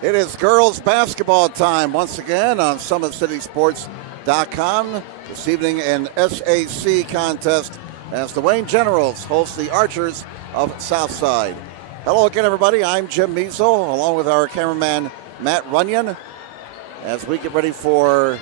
It is girls basketball time once again on SummitCitySports.com. This evening an SAC contest as the Wayne Generals host the Archers of Southside. Hello again, everybody. I'm Jim Measle along with our cameraman Matt Runyon as we get ready for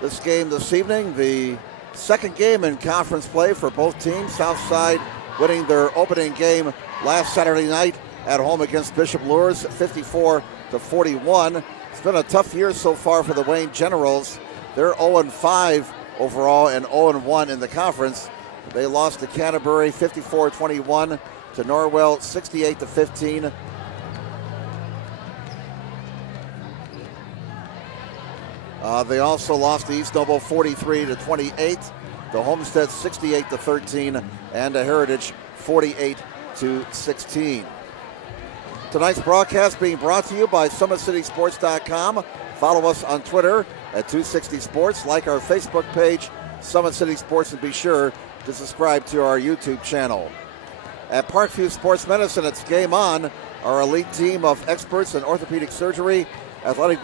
this game this evening. The second game in conference play for both teams. Southside winning their opening game last Saturday night at home against Bishop Luers, 54-41. It's been a tough year so far for the Wayne Generals. They're 0-5 overall and 0-1 in the conference. They lost to Canterbury 54-21, to Norwell 68-15. They also lost to East Noble 43-28, to Homestead 68-13, and to Heritage 48-16. Tonight's broadcast being brought to you by SummitCitySports.com. Follow us on Twitter at 260sports. Like our Facebook page, Summit City Sports, and be sure to subscribe to our YouTube channel. At Parkview Sports Medicine, it's game on. Our elite team of experts in orthopedic surgery, athletic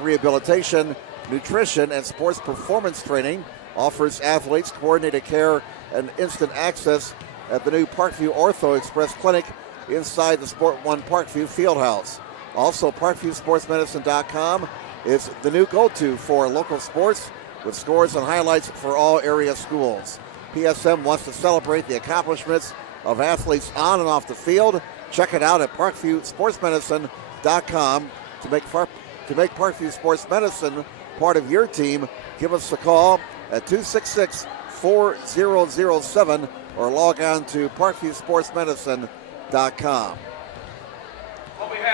rehabilitation, nutrition, and sports performance training offers athletes coordinated care and instant access at the new Parkview Ortho Express Clinic inside the Sport One Parkview Fieldhouse. Also, ParkviewSportsMedicine.com is the new go-to for local sports with scores and highlights for all area schools. PSM wants to celebrate the accomplishments of athletes on and off the field. Check it out at ParkviewSportsMedicine.com to make Parkview Sports Medicine part of your team. Give us a call at 266-4007 or log on to ParkviewSportsMedicine.com.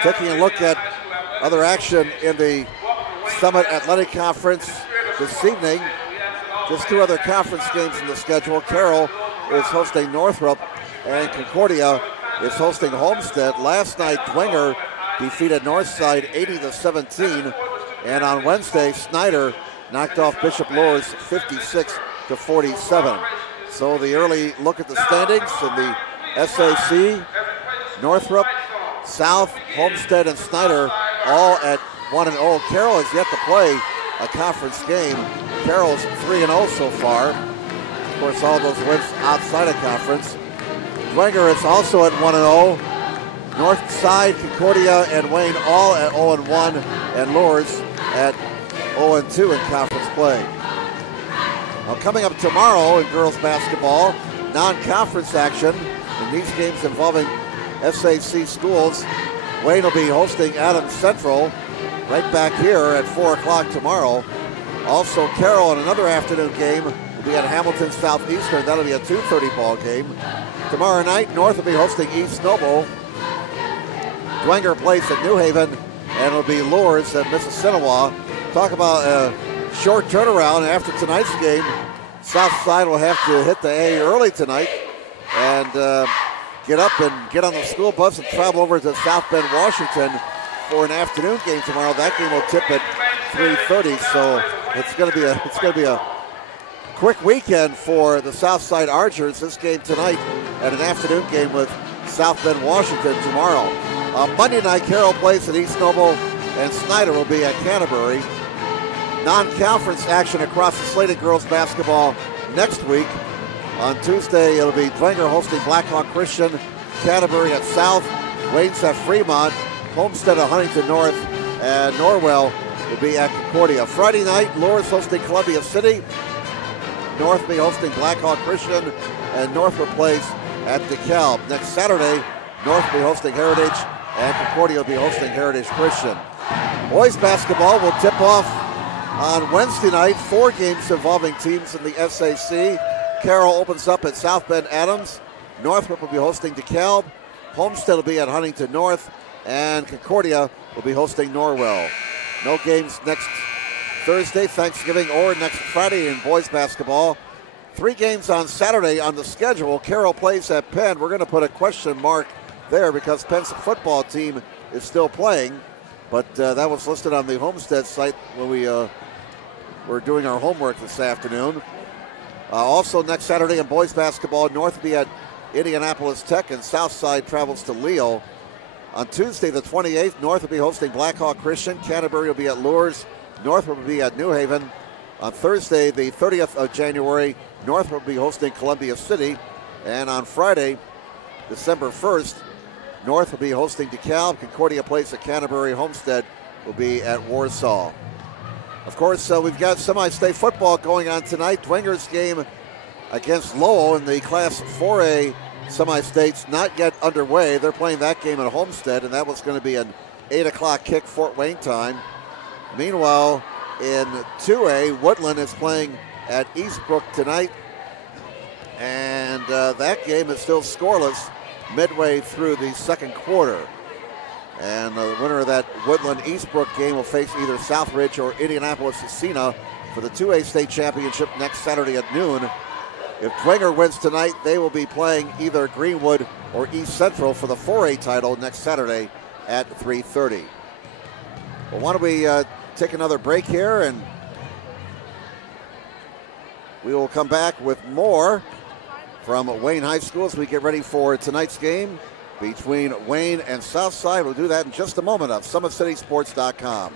Taking a look at other action in the Summit Athletic Conference this evening. Just two other conference games in the schedule. Carroll is hosting Northrop, and Concordia is hosting Homestead. Last night, Dwenger defeated Northside 80-17, and on Wednesday, Snyder knocked off Bishop Luers 56-47. So the early look at the standings in the SAC, Northrop, South, Homestead, and Snyder all at 1-0. Carroll has yet to play a conference game. Carroll's 3-0 so far. Of course, all those wins outside of conference. Dwenger is also at 1-0. Northside, Concordia, and Wayne all at 0-1, and Luers at 0-2 in conference play. Now, coming up tomorrow in girls basketball, non-conference action in these games involving SAC schools. Wayne will be hosting Adams Central right back here at 4 o'clock tomorrow. Also, Carroll in another afternoon game will be at Hamilton Southeastern. That'll be a 2:30 ball game. Tomorrow night, North will be hosting East Noble. Dwenger plays at New Haven, and it'll be Luers at Mississinawa. Talk about a short turnaround after tonight's game. Southside will have to hit the A early tonight and get up and get on the school bus and travel over to South Bend, Washington for an afternoon game tomorrow. That game will tip at 3:30, so it's going to be a quick weekend for the Southside Archers. This game tonight and an afternoon game with South Bend, Washington tomorrow. Monday night, Carroll plays at East Noble, and Snyder will be at Canterbury. Non-conference action across the slate of girls basketball next week. On Tuesday, it'll be Dwenger hosting Blackhawk Christian, Canterbury at South, Wayne's at Fremont, Homestead at Huntington North, and Norwell will be at Concordia. Friday night, Luers hosting Columbia City, North will be hosting Blackhawk Christian, and Northrop plays at DeKalb. Next Saturday, North will be hosting Heritage, and Concordia will be hosting Heritage Christian. Boys basketball will tip off on Wednesday night. 4 games involving teams in the SAC. Carroll opens up at South Bend Adams. Northrop will be hosting DeKalb. Homestead will be at Huntington North, and Concordia will be hosting Norwell. No games next Thursday, Thanksgiving, or next Friday in boys basketball. 3 games on Saturday on the schedule. Carroll plays at Penn. We're going to put a question mark there because Penn's football team is still playing, but that was listed on the Homestead site when we were doing our homework this afternoon. Also next Saturday in boys basketball, North will be at Indianapolis Tech, and Southside travels to Leo. On Tuesday, the 28th, North will be hosting Blackhawk Christian. Canterbury will be at Lourdes. Northwood will be at New Haven. On Thursday, the 30th of January, Northwood will be hosting Columbia City. And on Friday, December 1st, North will be hosting DeKalb. Concordia Place at Canterbury. Homestead will be at Warsaw. Of course, we've got semi-state football going on tonight. Dwinger's game against Lowell in the Class 4A semi-states not yet underway. They're playing that game at Homestead, and that was going to be an 8 o'clock kick Fort Wayne time. Meanwhile, in 2A, Woodland is playing at Eastbrook tonight, and that game is still scoreless midway through the second quarter. And the winner of that Woodland-Eastbrook game will face either Southridge or Indianapolis-Scena for the 2A state championship next Saturday at noon. If Dwenger wins tonight, they will be playing either Greenwood or East Central for the 4A title next Saturday at 3:30. Well, why don't we take another break here, and we will come back with more from Wayne High School as we get ready for tonight's game between Wayne and Southside. We'll do that in just a moment of SummitCitySports.com.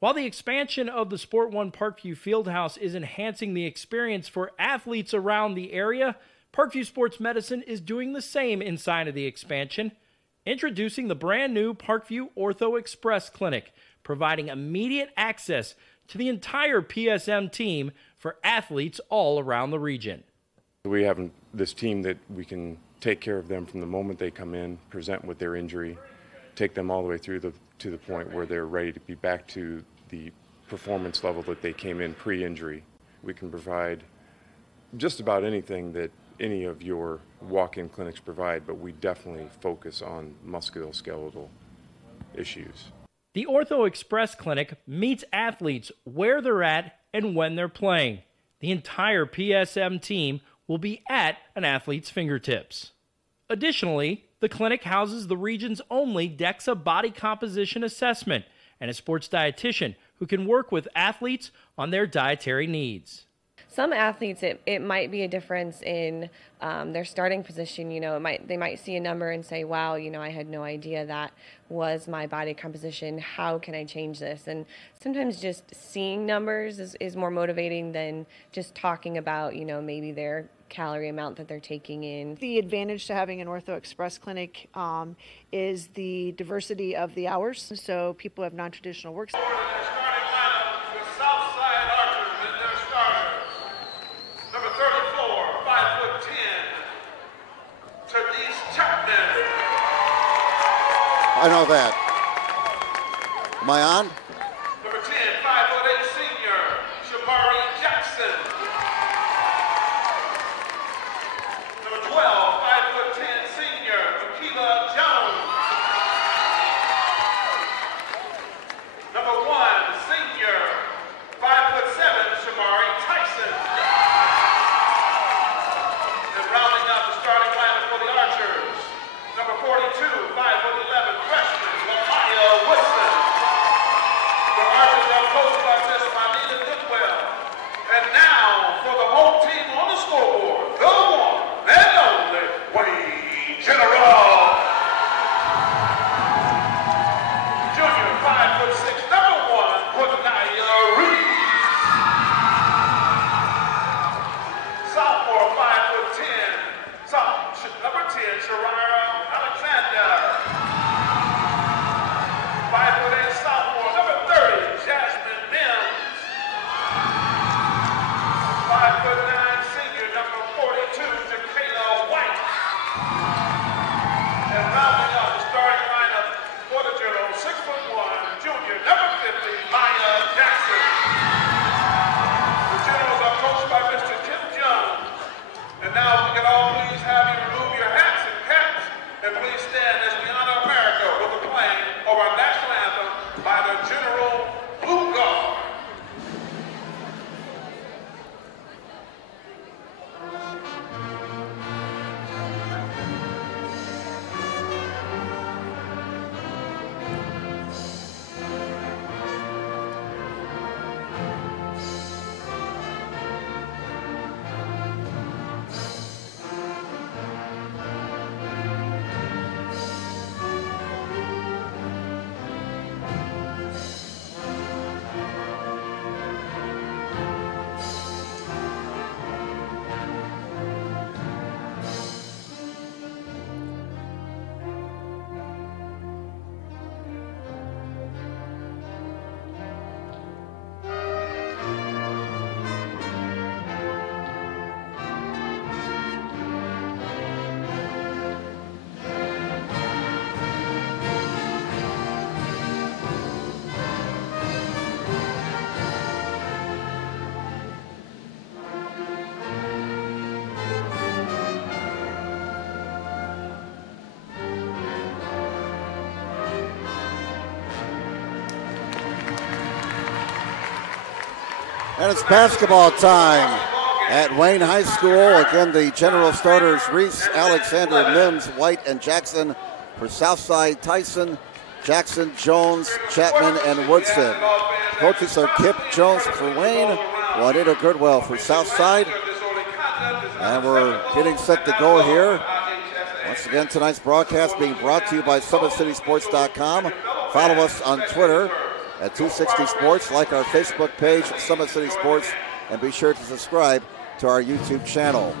While the expansion of the Sport One Parkview Fieldhouse is enhancing the experience for athletes around the area, Parkview Sports Medicine is doing the same inside of the expansion, introducing the brand new Parkview Ortho Express Clinic, providing immediate access to the entire PSM team for athletes all around the region. We have this team that we can take care of them from the moment they come in, present with their injury, take them all the way through to the point where they're ready to be back to the performance level that they came in pre-injury. We can provide just about anything that any of your walk-in clinics provide, but we definitely focus on musculoskeletal issues. The Ortho Express Clinic meets athletes where they're at and when they're playing. The entire PSM team will be at an athlete's fingertips. Additionally, the clinic houses the region's only DEXA body composition assessment and a sports dietitian who can work with athletes on their dietary needs. Some athletes, it might be a difference in their starting position. You know, they might see a number and say, wow, you know, I had no idea that was my body composition. How can I change this? And sometimes just seeing numbers is more motivating than just talking about, you know, maybe their calorie amount that they're taking in. The advantage to having an Ortho Express clinic is the diversity of the hours. So people have non-traditional work. I know that. Am I on? Number 10, 5'8" senior, Shabari Jackson. Number 12, 5'10" senior, Makila Jones. Number 1, senior, 5'7", Shabari Tyson. And rounding out the starting lineup for the Archers, number 42, 5'11", freshman, Lamaya Woodson. And it's basketball time at Wayne High School. Again, the general starters, Reese, Alexander, Mims, White, and Jackson. For Southside, Tyson, Jackson, Jones, Chapman, and Woodson. Coaches are Kip Jones for Wayne, Juanita Goodwell for Southside. And we're getting set to go here. Once again, tonight's broadcast being brought to you by SummitCitySports.com. Follow us on Twitter at 260 Sports. Like our Facebook page, Summit City Sports. And be sure to subscribe to our YouTube channel.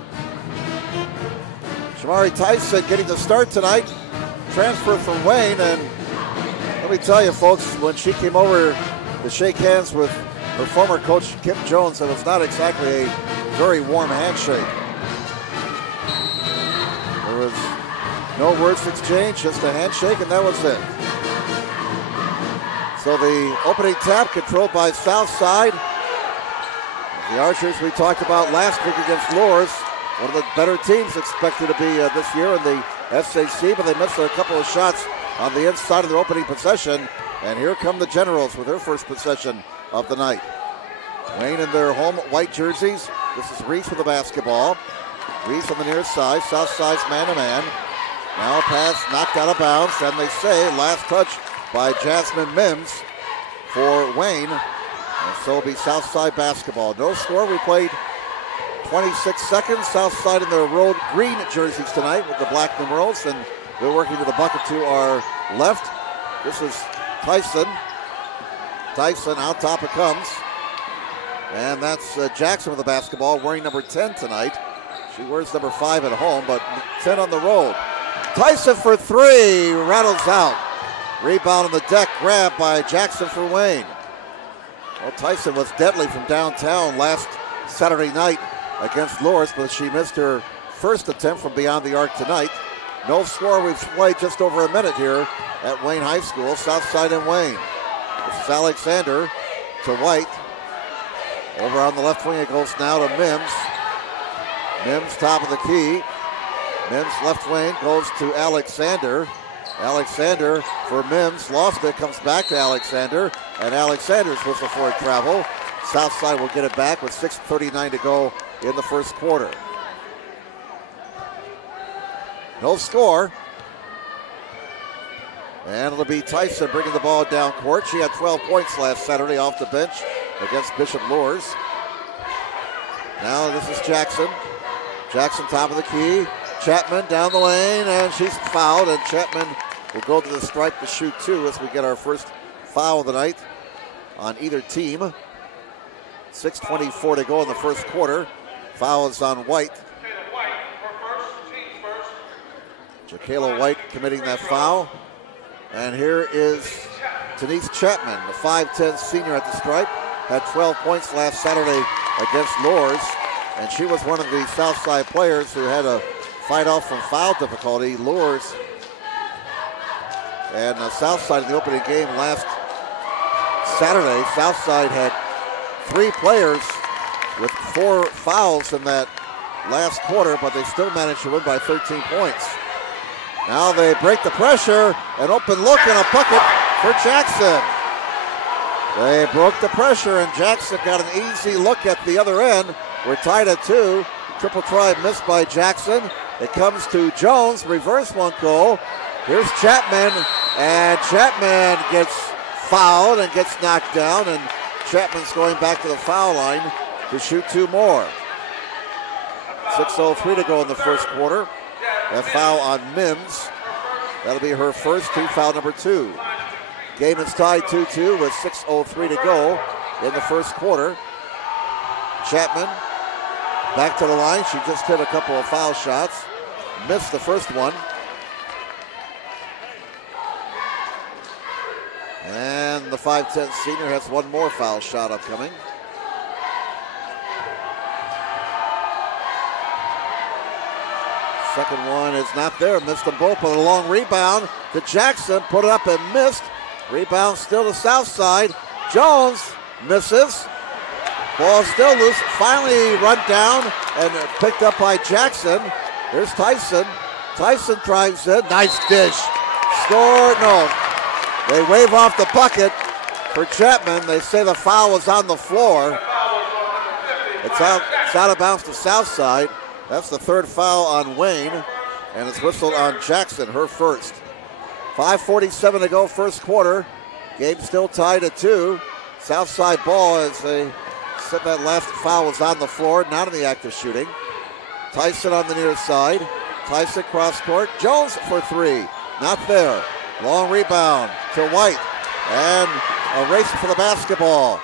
Shamari Tyson getting the start tonight. Transfer from Wayne. And let me tell you, folks, when she came over to shake hands with her former coach, Kip Jones, it was not exactly a very warm handshake. There was no words exchanged, just a handshake, and that was it. So the opening tap controlled by Southside. The Archers we talked about last week against Lourdes, one of the better teams expected to be this year in the SAC, but they missed a couple of shots on the inside of their opening possession. And here come the Generals with their first possession of the night. Wayne in their home white jerseys. This is Reese with the basketball. Reese on the near side, Southside's man-to-man. Now a pass knocked out of bounds, and they say last touch by Jasmine Mims for Wayne. And so it'll be Southside basketball. No score. We played 26 seconds. Southside in their road green jerseys tonight with the black numerals, and they're working to the bucket to our left. This is Tyson. Tyson out top it comes. And that's Jackson with the basketball, wearing number 10 tonight. She wears number 5 at home, but 10 on the road. Tyson for three, rattles out. Rebound on the deck, grabbed by Jackson for Wayne. Well, Tyson was deadly from downtown last Saturday night against Lourdes, but she missed her first attempt from beyond the arc tonight. No score. We've played just over a minute here at Wayne High School, Southside and Wayne. This is Alexander to White. Over on the left wing it goes now to Mims. Mims top of the key. Mims left wing goes to Alexander. Alexander for Mims, lost it, comes back to Alexander, and Alexander's whistle for a travel. Southside will get it back with 6:39 to go in the first quarter. No score. And it'll be Tyson bringing the ball down court. She had 12 points last Saturday off the bench against Bishop Lourdes. Now this is Jackson. Jackson top of the key. Chapman down the lane, and she's fouled, and Chapman will go to the stripe to shoot two as we get our first foul of the night on either team. 6:24 to go in the first quarter. Foul is on White. Jacayla White committing that foul. And here is Denise Chapman, the 5'10 senior at the stripe. Had 12 points last Saturday against Lourdes. And she was one of the Southside players who had a fight off from foul difficulty. Lourdes and Southside in the opening game last Saturday. Southside had 3 players with 4 fouls in that last quarter, but they still managed to win by 13 points. Now they break the pressure, an open look and a bucket for Jackson. They broke the pressure and Jackson got an easy look at the other end. We're tied at 2. Triple try missed by Jackson. It comes to Jones, reverse one goal. Here's Chapman, and Chapman gets fouled and gets knocked down, and Chapman's going back to the foul line to shoot 2 more. 6:03 to go in the first quarter. That foul on Mims. That'll be her first, team foul number 2. Game is tied 2-2 with 6:03 to go in the first quarter. Chapman back to the line. She just hit a couple of foul shots. Missed the first one. And the 5'10 senior has one more foul shot upcoming. Second one is not there. Missed them both, but a long rebound to Jackson. Put it up and missed. Rebound still to Southside. Jones misses. Ball still loose. Finally run down and picked up by Jackson. Here's Tyson. Tyson drives in. Nice dish. Score. No. They wave off the bucket for Chapman. They say the foul was on the floor. It's out of bounds to Southside. That's the third foul on Wayne, and it's whistled on Jackson, her first. 5:47 to go, first quarter. Game still tied at 2. Southside ball as they said that last foul was on the floor, not in the act of shooting. Tyson on the near side. Tyson cross court. Jones for 3. Not there. Long rebound to White. And a race for the basketball.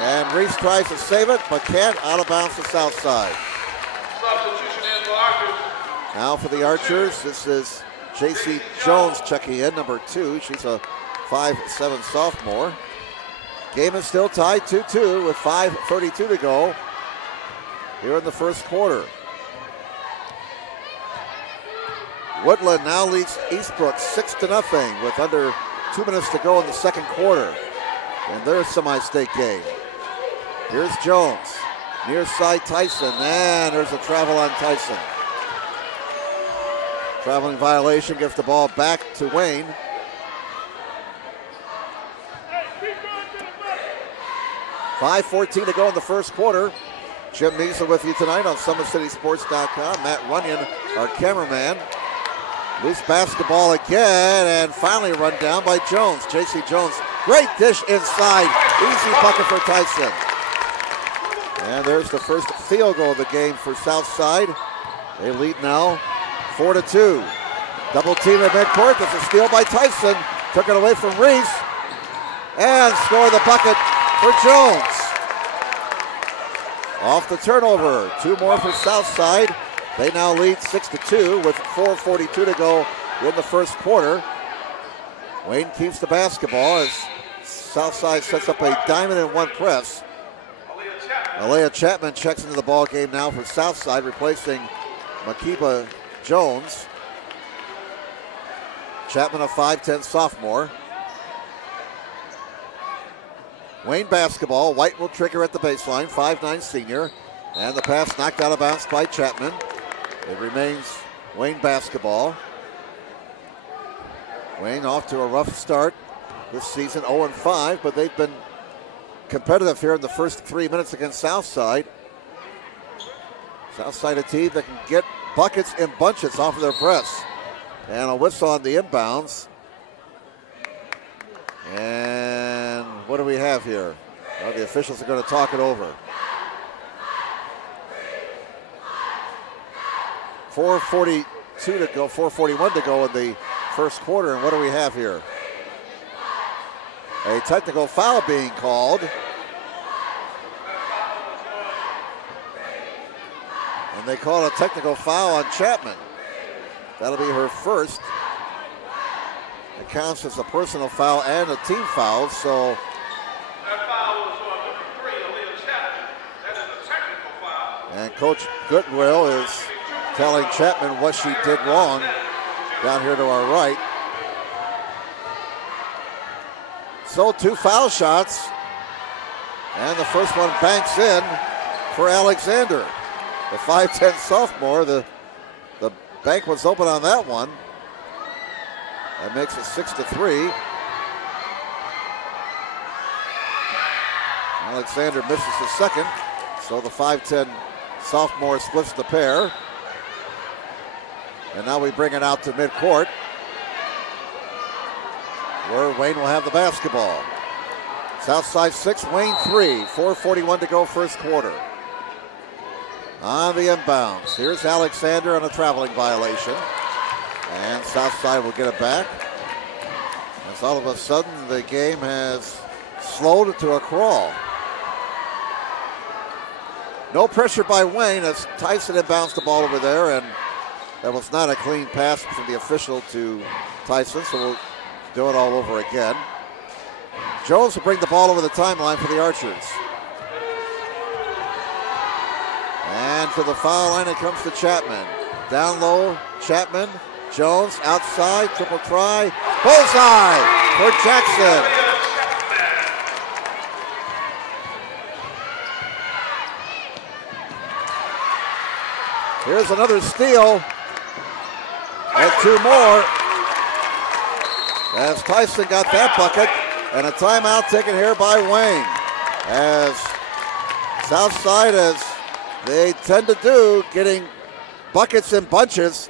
And Reese tries to save it, but can't. Out of bounds to Southside. Substitution in for Archers. Now for the Archers, this is J.C. Jones checking in, number 2. She's a 5'7" sophomore. Game is still tied 2-2 with 5:32 to go here in the first quarter. Woodland now leads Eastbrook 6-0 with under 2 minutes to go in the second quarter in their semi-state game. Here's Jones, near side Tyson, and there's a travel on Tyson. Traveling violation, gives the ball back to Wayne. $5:14 to go in the first quarter. Jim Measle with you tonight on SummitCitySports.com. Matt Runyon, our cameraman. Loose basketball again, and finally run down by Jones. J.C. Jones, great dish inside. Easy bucket for Tyson. And there's the first field goal of the game for Southside. They lead now 4-2. Double team at midcourt. That's a steal by Tyson. Took it away from Reese. And score the bucket for Jones. Off the turnover. 2 more for Southside. They now lead 6-2 with 4:42 to go in the first quarter. Wayne keeps the basketball as Southside sets up a diamond in one press. Alea Chapman checks into the ball game now for Southside, replacing Makiba Jones. Chapman, a 5'10" sophomore. Wayne basketball. White will trigger at the baseline, 5'9" senior. And the pass knocked out of bounds by Chapman. It remains Wayne basketball. Wayne off to a rough start this season, 0-5, but they've been competitive here in the first 3 minutes against Southside. Southside, a team that can get buckets in bunches off of their press. And a whistle on the inbounds. And what do we have here? Well, the officials are going to talk it over. 4:42 to go, 4:41 to go in the first quarter. And what do we have here? A technical foul being called. And they call a technical foul on Chapman. That'll be her first. It counts as a personal foul and a team foul, so. That foul was on number 3, Alea Chapman. That is a technical foul. And Coach Goodwill is telling Chapman what she did wrong down here to our right. So 2 foul shots. And the first one banks in for Alexander. The 5'10" sophomore, the bank was open on that one. That makes it 6-3. Alexander misses the second, so the 5'10" sophomore splits the pair. And now we bring it out to midcourt, where Wayne will have the basketball. Southside 6, Wayne 3, 4:41 to go first quarter. On the inbounds, here's Alexander on a traveling violation. And Southside will get it back. As all of a sudden the game has slowed to a crawl. No pressure by Wayne as Tyson inbounds the ball over there, and that was not a clean pass from the official to Tyson, so we'll do it all over again. Jones will bring the ball over the timeline for the Archers. And to the foul line it comes to Chapman. Down low, Chapman. Jones outside, triple try. Bullseye for Jackson. Here's another steal. And 2 more. As Tyson got that bucket. And a timeout taken here by Wayne. As Southside has They tend to do, getting buckets in bunches.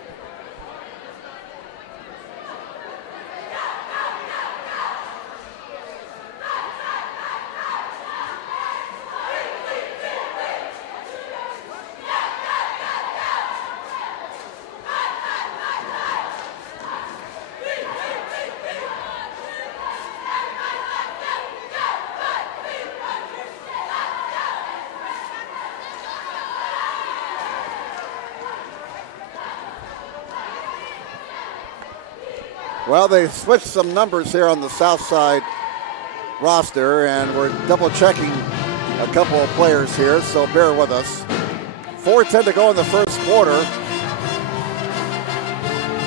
Well, they switched some numbers here on the south side roster, and we're double checking a couple of players here, so bear with us. 4:10 to go in the first quarter.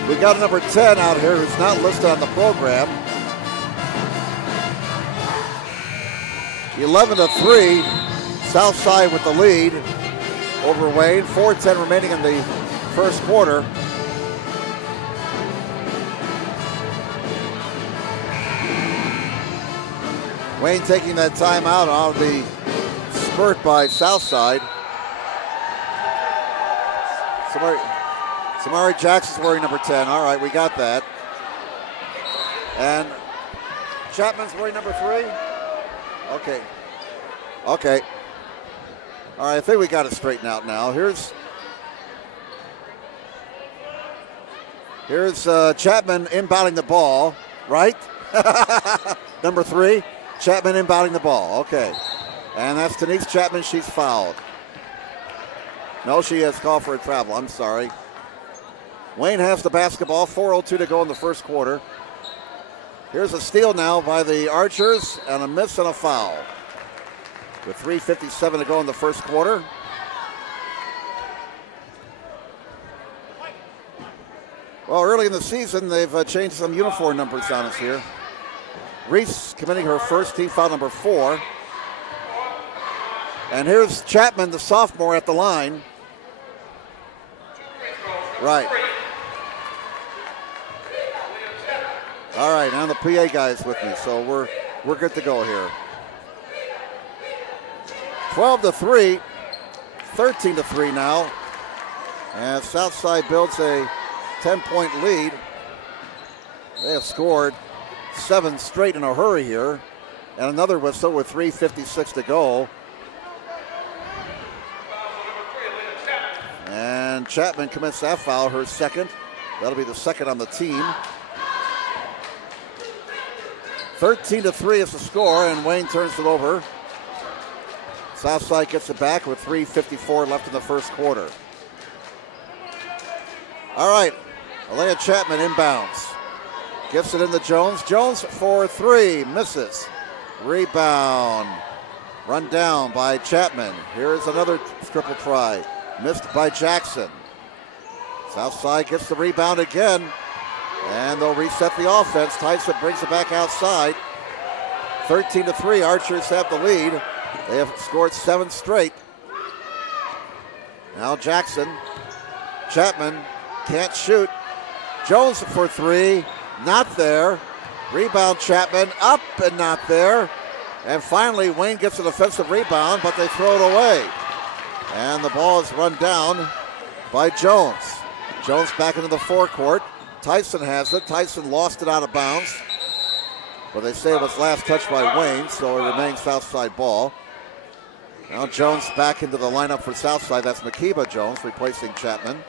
We got a number 10 out here who's not listed on the program. 11-3, south side with the lead over Wayne. 4:10 remaining in the first quarter. Wayne taking that timeout on the spurt by Southside. Samari Jackson's wearing number 10. All right, we got that. And Chapman's wearing number 3. Okay. All right, I think we got it straightened out now. Here's Chapman inbounding the ball, right? Number 3. Chapman inbounding the ball. Okay. And that's Denise Chapman. She's fouled. No, she has called for a travel. I'm sorry. Wayne has the basketball. 4:02 to go in the first quarter. Here's a steal now by the Archers and a miss and a foul. With 3:57 to go in the first quarter. Well, early in the season, they've changed some uniform numbers on us here. Reese committing her first team foul, number 4. And here's Chapman, the sophomore, at the line. Right. All right, now the PA guy's with me, so we're good to go here. 12-3, 13-3 now. And Southside builds a 10-point lead. They have scored 7 straight in a hurry here. And another whistle with 3:56 to go. And Chapman commits that foul, her second. That'll be the second on the team. 13-3 is the score, and Wayne turns it over. Southside gets it back with 3:54 left in the first quarter. All right, Alea Chapman inbounds. Gets it into Jones. Jones for 3, misses. Rebound. Run down by Chapman. Here's another triple try. Missed by Jackson. Southside gets the rebound again. And they'll reset the offense. Tyson brings it back outside. 13-3, Archers have the lead. They have scored 7 straight. Now Jackson. Chapman can't shoot. Jones for 3. Not there. Rebound Chapman, up and not there. And finally, Wayne gets an offensive rebound, but they throw it away. And the ball is run down by Jones. Jones back into the forecourt. Tyson has it. Tyson lost it out of bounds. But they say it was last touched by Wayne, so it remains Southside ball. Now Jones back into the lineup for Southside. That's Makiba Jones replacing Chapman.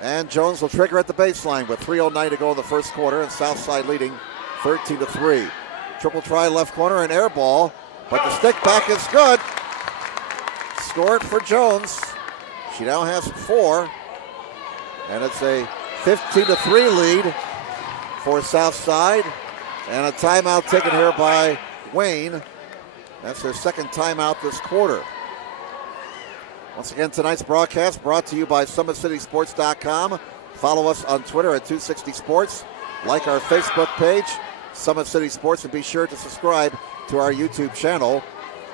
And Jones will trigger at the baseline with 3:09 to go in the first quarter, and Southside leading 13-3. Triple try left corner, and air ball, but the stick back is good. Scored for Jones. She now has 4, and it's a 15-3 lead for Southside, and a timeout taken here by Wayne. That's their second timeout this quarter. Once again, tonight's broadcast brought to you by SummitCitySports.com. Follow us on Twitter at 260sports. Like our Facebook page, Summit City Sports, and be sure to subscribe to our YouTube channel.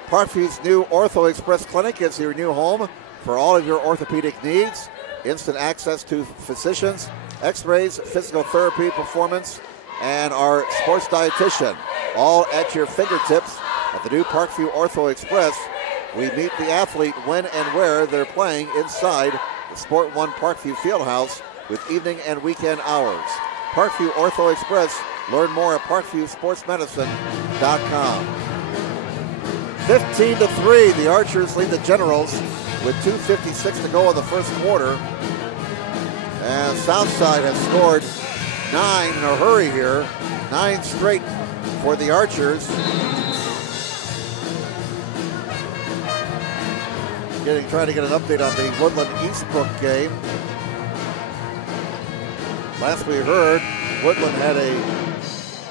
Parkview's new Ortho Express Clinic is your new home for all of your orthopedic needs. Instant access to physicians, x-rays, physical therapy, performance, and our sports dietitian. All at your fingertips At the new Parkview Ortho Express, we meet the athlete when and where they're playing inside the Sport One Parkview Fieldhouse with evening and weekend hours. Parkview Ortho Express. Learn more at parkviewsportsmedicine.com. 15-3, the Archers lead the Generals with 2:56 to go in the first quarter. And Southside has scored 9 in a hurry here. 9 straight for the Archers. Trying to get an update on the Woodland Eastbrook game. Last we heard, Woodland had a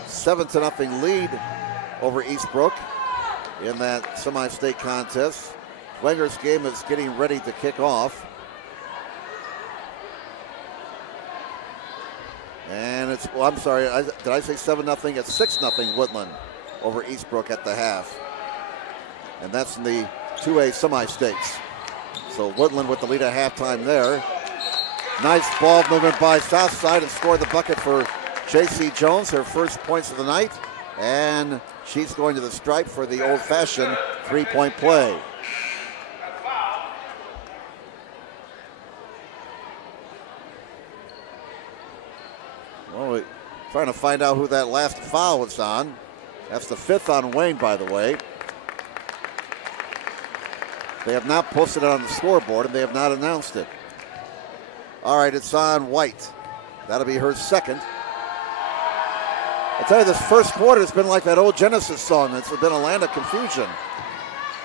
7-0 lead over Eastbrook in that semi-state contest. Wenger's game is getting ready to kick off. And it's, well, I'm sorry, did I say 7-0? It's 6-0 Woodland over Eastbrook at the half. And that's in the 2A semi-states. So Woodland with the lead at halftime there. Nice ball movement by Southside and scored the bucket for J.C. Jones, her first points of the night. And she's going to the stripe for the old-fashioned three-point play. Well, we're trying to find out who that last foul was on. That's the 5th on Wayne, by the way. They have not posted it on the scoreboard, and they have not announced it. All right, it's on White. That'll be her second. I tell you, this first quarter has been like that old Genesis song. It's been a land of confusion.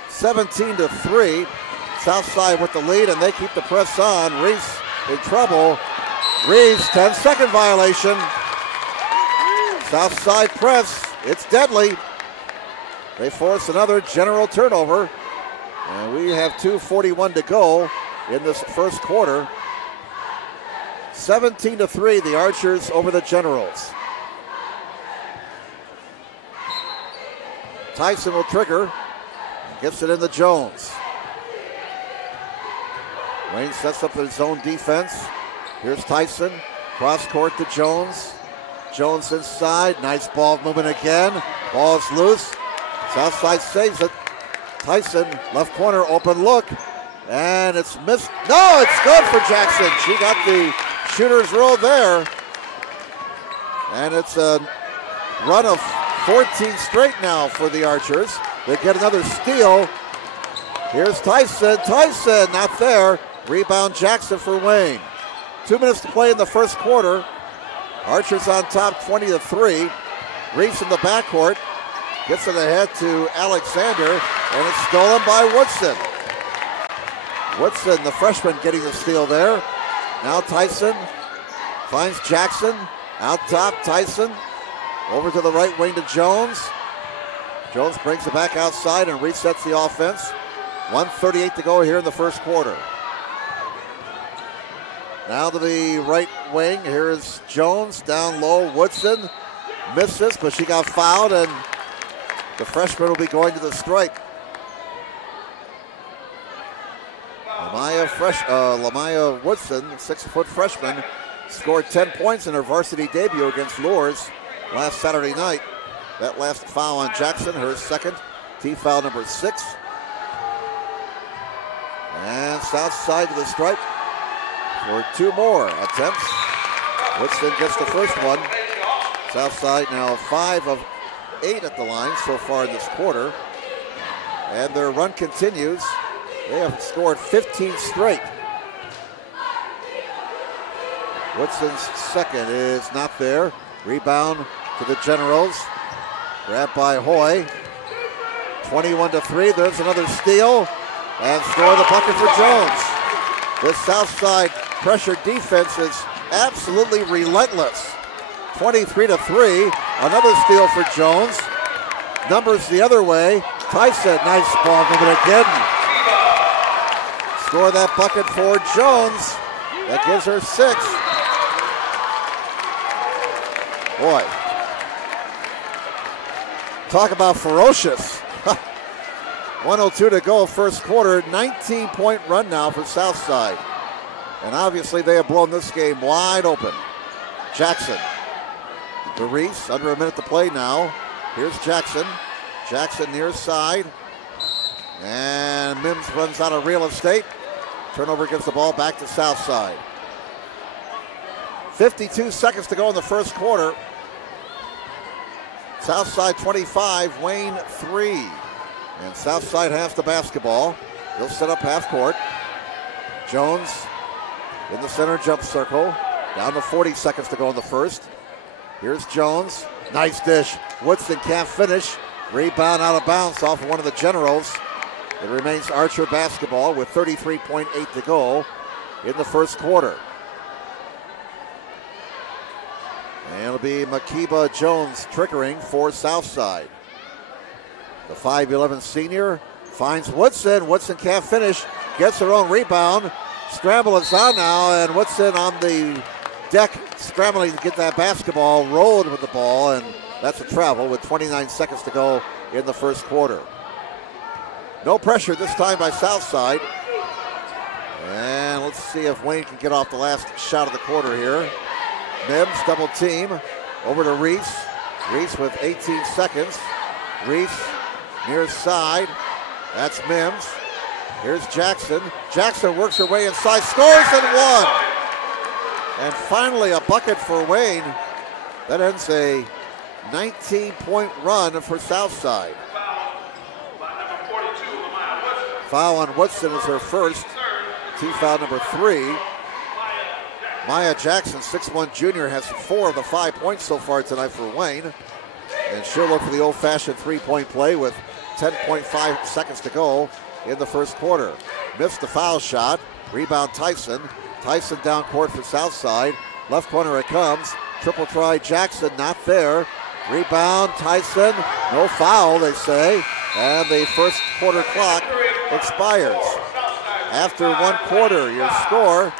17-3. Southside with the lead, and they keep the press on. Reese in trouble. Reese, 10-second violation. Southside press. It's deadly. They force another general turnover. And we have 2:41 to go in this first quarter. 17-3, the Archers over the Generals. Tyson will trigger. Gets it into Jones. Wayne sets up his own defense. Here's Tyson. Cross court to Jones. Jones inside. Nice ball movement again. Ball's loose. Southside saves it. Tyson, left corner, open look. And it's missed. No, it's good for Jackson. She got the shooter's roll there. And it's a run of 14 straight now for the Archers. They get another steal. Here's Tyson. Tyson, not there. Rebound Jackson for Wayne. 2 minutes to play in the first quarter. Archers on top 20-3. Reese in the backcourt. Gets it ahead to Alexander, and it's stolen by Woodson. Woodson, the freshman, getting the steal there. Now Tyson finds Jackson. Out top, Tyson. Over to the right wing to Jones. Jones brings it back outside and resets the offense. 1:38 to go here in the first quarter. Now to the right wing. Here is Jones down low. Woodson misses, but she got fouled, and the freshman will be going to the stripe. Lamaya Woodson, 6-foot freshman, scored 10 points in her varsity debut against Lourdes last Saturday night. That last foul on Jackson, her second, team foul number 6. And Southside to the stripe for 2 more attempts. Woodson gets the first one. Southside now 5 of 8 at the line so far in this quarter. And their run continues. They have scored 15 straight. Woodson's second is not there. Rebound to the Generals. Grabbed by Hoy. 21-3. There's another steal. And score the bucket for Jones. This Southside pressure defense is absolutely relentless. 23-3. Another steal for Jones. Numbers the other way. Tyson, nice ball movement again. Score that bucket for Jones. That gives her 6. Boy. Talk about ferocious. 1:02 to go, first quarter. 19-point run now for Southside. And obviously they have blown this game wide open. Jackson. To Reese, under a minute to play now. Here's Jackson. Jackson near side. And Mims runs out of real estate. Turnover gives the ball back to Southside. 52 seconds to go in the first quarter. Southside 25, Wayne 3. And Southside has the basketball. He'll set up half court. Jones in the center jump circle. Down to 40 seconds to go in the first. Here's Jones. Nice dish. Woodson can't finish. Rebound out of bounds off of one of the Generals. It remains Archer basketball with 33.8 to go in the first quarter. And it'll be Makiba Jones triggering for Southside. The 5'11 senior finds Woodson. Woodson can't finish. Gets her own rebound. Scramble is on now, and Woodson on the deck scrambling to get that basketball. Rolled with the ball, and that's a travel with 29 seconds to go in the first quarter. No pressure this time by Southside. And let's see if Wayne can get off the last shot of the quarter here. Mims double team over to Reese. Reese with 18 seconds. Reese near side. That's Mims. Here's Jackson. Jackson works her way inside, scores and one. And finally a bucket for Wayne. That ends a 19-point run for Southside. Foul on Woodson is her first. Team foul number 3. Maya Jackson, 6'1 junior, has 4 of the 5 points so far tonight for Wayne. And she'll look for the old-fashioned three-point play with 10.5 seconds to go in the first quarter. Missed the foul shot. Rebound Tyson. Tyson down court for Southside. Left corner it comes. Triple try Jackson, not there. Rebound Tyson. No foul, they say. And the first quarter clock expires. After one quarter, your score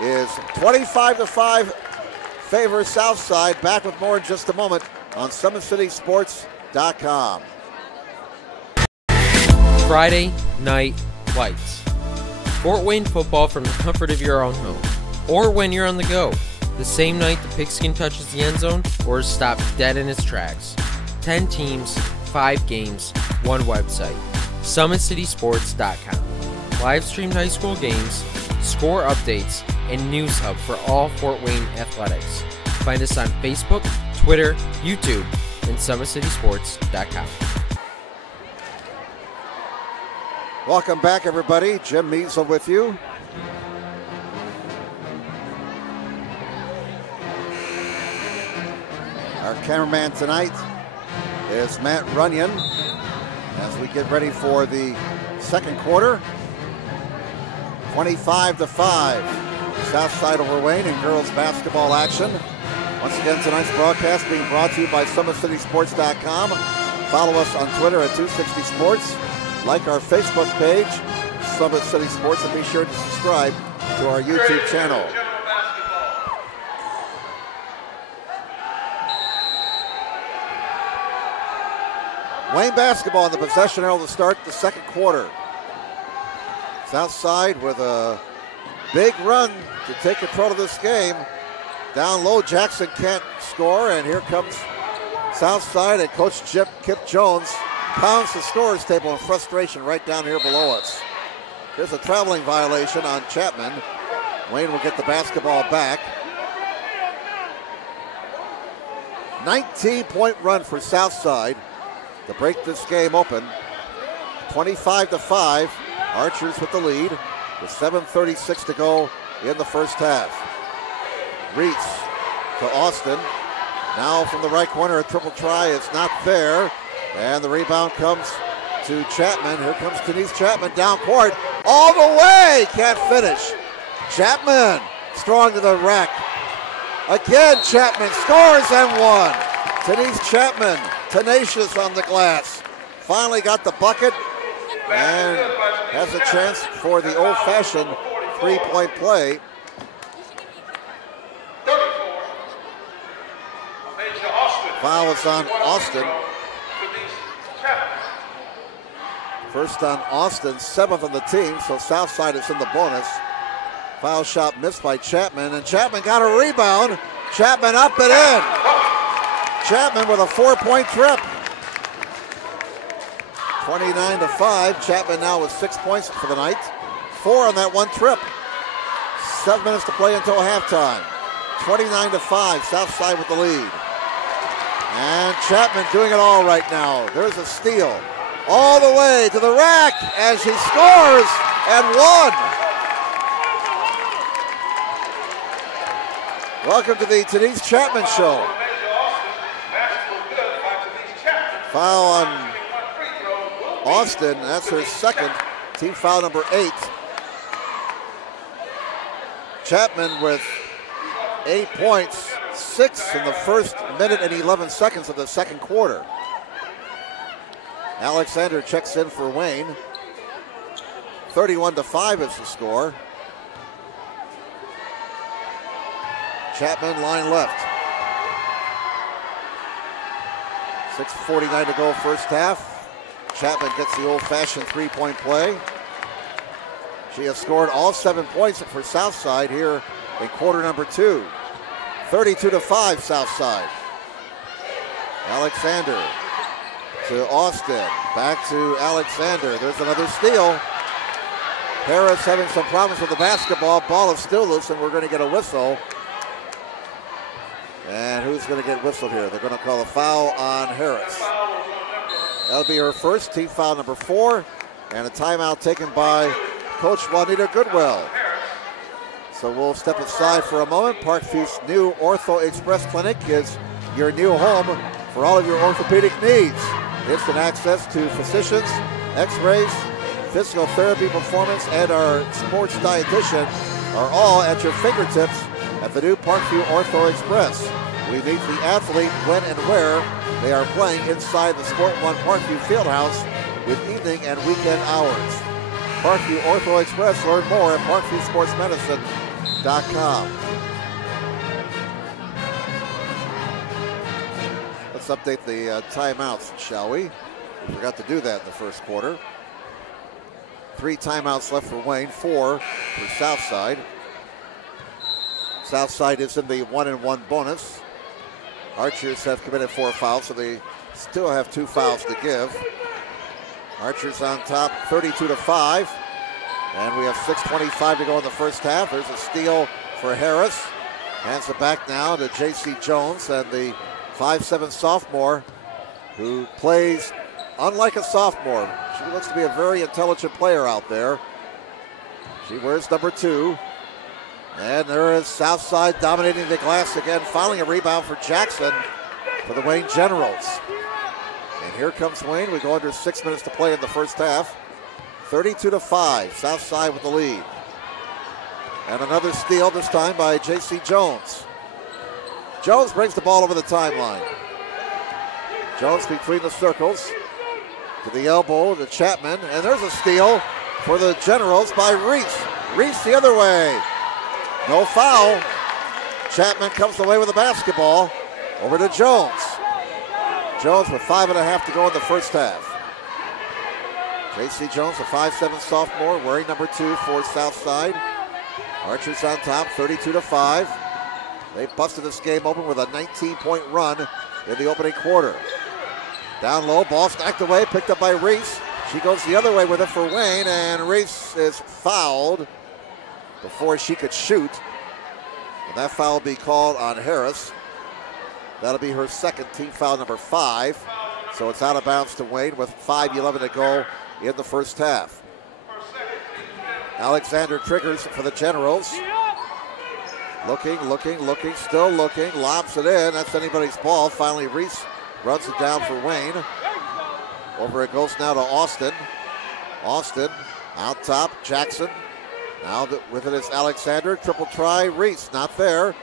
is 25-5 favor Southside. Back with more in just a moment on SummitCitySports.com. Friday Night Lights. Fort Wayne football from the comfort of your own home, or when you're on the go. The same night the pigskin touches the end zone or is stopped dead in its tracks. 10 teams, 5 games, 1 website. SummitCitySports.com. Live streamed high school games, score updates, and news hub for all Fort Wayne athletics. Find us on Facebook, Twitter, YouTube, and SummitCitySports.com. Welcome back, everybody. Jim Measle with you. Our cameraman tonight is Matt Runyon as we get ready for the second quarter. 25-5. Southside over Wayne in girls basketball action. Once again, tonight's broadcast being brought to you by SummitCitySports.com. Follow us on Twitter at 260 Sports. Like our Facebook page, Summit City Sports, and be sure to subscribe to our YouTube channel. Wayne basketball in the possession arrow to start the second quarter. Southside with a big run to take control of this game. Down low, Jackson can't score, and here comes Southside, and Coach Kip Jones pounds the scorer's table in frustration right down here below us. There's a traveling violation on Chapman. Wayne will get the basketball back. 19-point run for Southside to break this game open. 25-5. Archers with the lead with 7:36 to go in the first half. Reitz to Austin. Now from the right corner, a triple try is not there. And the rebound comes to Chapman. Here comes Denise Chapman down court. All the way! Can't finish. Chapman strong to the rack. Again, Chapman scores and one. Denise Chapman, tenacious on the glass. Finally got the bucket and has a chance for the old-fashioned three-point play. Foul is on Austin. First on Austin, 7th on the team, so Southside is in the bonus. Foul shot missed by Chapman, and Chapman got a rebound. Chapman up and in. Chapman with a 4-point trip. 29-5. Chapman now with 6 points for the night. 4 on that one trip. 7 minutes to play until halftime. 29-5. Southside with the lead. And Chapman doing it all right now. There's a steal. All the way to the rack as she scores and won. Welcome to the Denise Chapman Show. Foul on Austin. That's her second. Team foul number 8. Chapman with 8 points, 6 in the first minute and 11 seconds of the second quarter. Alexander checks in for Wayne. 31-5 is the score. Chapman line left. 6:49 to go first half. Chapman gets the old-fashioned three-point play. She has scored all 7 points for Southside here in quarter number 2. 32-5 Southside. Alexander to Austin. Back to Alexander. There's another steal. Harris having some problems with the basketball. Ball is still loose, and we're going to get a whistle. And who's going to get whistled here? They're going to call a foul on Harris. That'll be her first, team foul number 4, and a timeout taken by Coach Juanita Goodwell. So we'll step aside for a moment. Parkview's new Ortho Express Clinic is your new home for all of your orthopedic needs. Instant access to physicians, x-rays, physical therapy performance, and our sports dietitian are all at your fingertips at the new Parkview Ortho Express. We meet the athlete when and where they are playing inside the Sport 1 Parkview Fieldhouse with evening and weekend hours. Parkview Ortho Express. Learn more at parkviewsportsmedicine.com. Let's update the timeouts, shall we? We forgot to do that in the first quarter. 3 timeouts left for Wayne, 4 for Southside. Southside is in the 1-and-1 bonus. Archers have committed 4 fouls, so they still have 2 fouls to give. Archers on top, 32-5. And we have 6:25 to go in the first half. There's a steal for Harris. Hands it back now to J.C. Jones, and the 5'7" sophomore who plays unlike a sophomore. She looks to be a very intelligent player out there. She wears number 2. And there is Southside dominating the glass again, filing a rebound for Jackson for the Wayne Generals. And here comes Wayne. We go under 6 minutes to play in the first half. 32-5, Southside with the lead. And another steal, this time by J.C. Jones. Jones brings the ball over the timeline. Jones between the circles to the elbow to Chapman. And there's a steal for the Generals by Reese. Reese the other way. No foul. Chapman comes away with the basketball. Over to Jones. Jones with 5.5 to go in the first half. J.C. Jones, a 5'7" sophomore, wearing number 2 for Southside. Archers on top, 32-5. They busted this game open with a 19-point run in the opening quarter. Down low, ball stacked away, picked up by Reese. She goes the other way with it for Wayne, and Reese is fouled before she could shoot. And that foul will be called on Harris. That'll be her second, team foul number 5. So it's out of bounds to Wayne with 5:11 to go in the first half. Alexander triggers for the Generals. Looking, still looking, lobs it in. That's anybody's ball. Finally, Reese runs it down for Wayne. Over it goes now to Austin. Austin out top, Jackson. Now with it is Alexander. Triple try, Reese not there.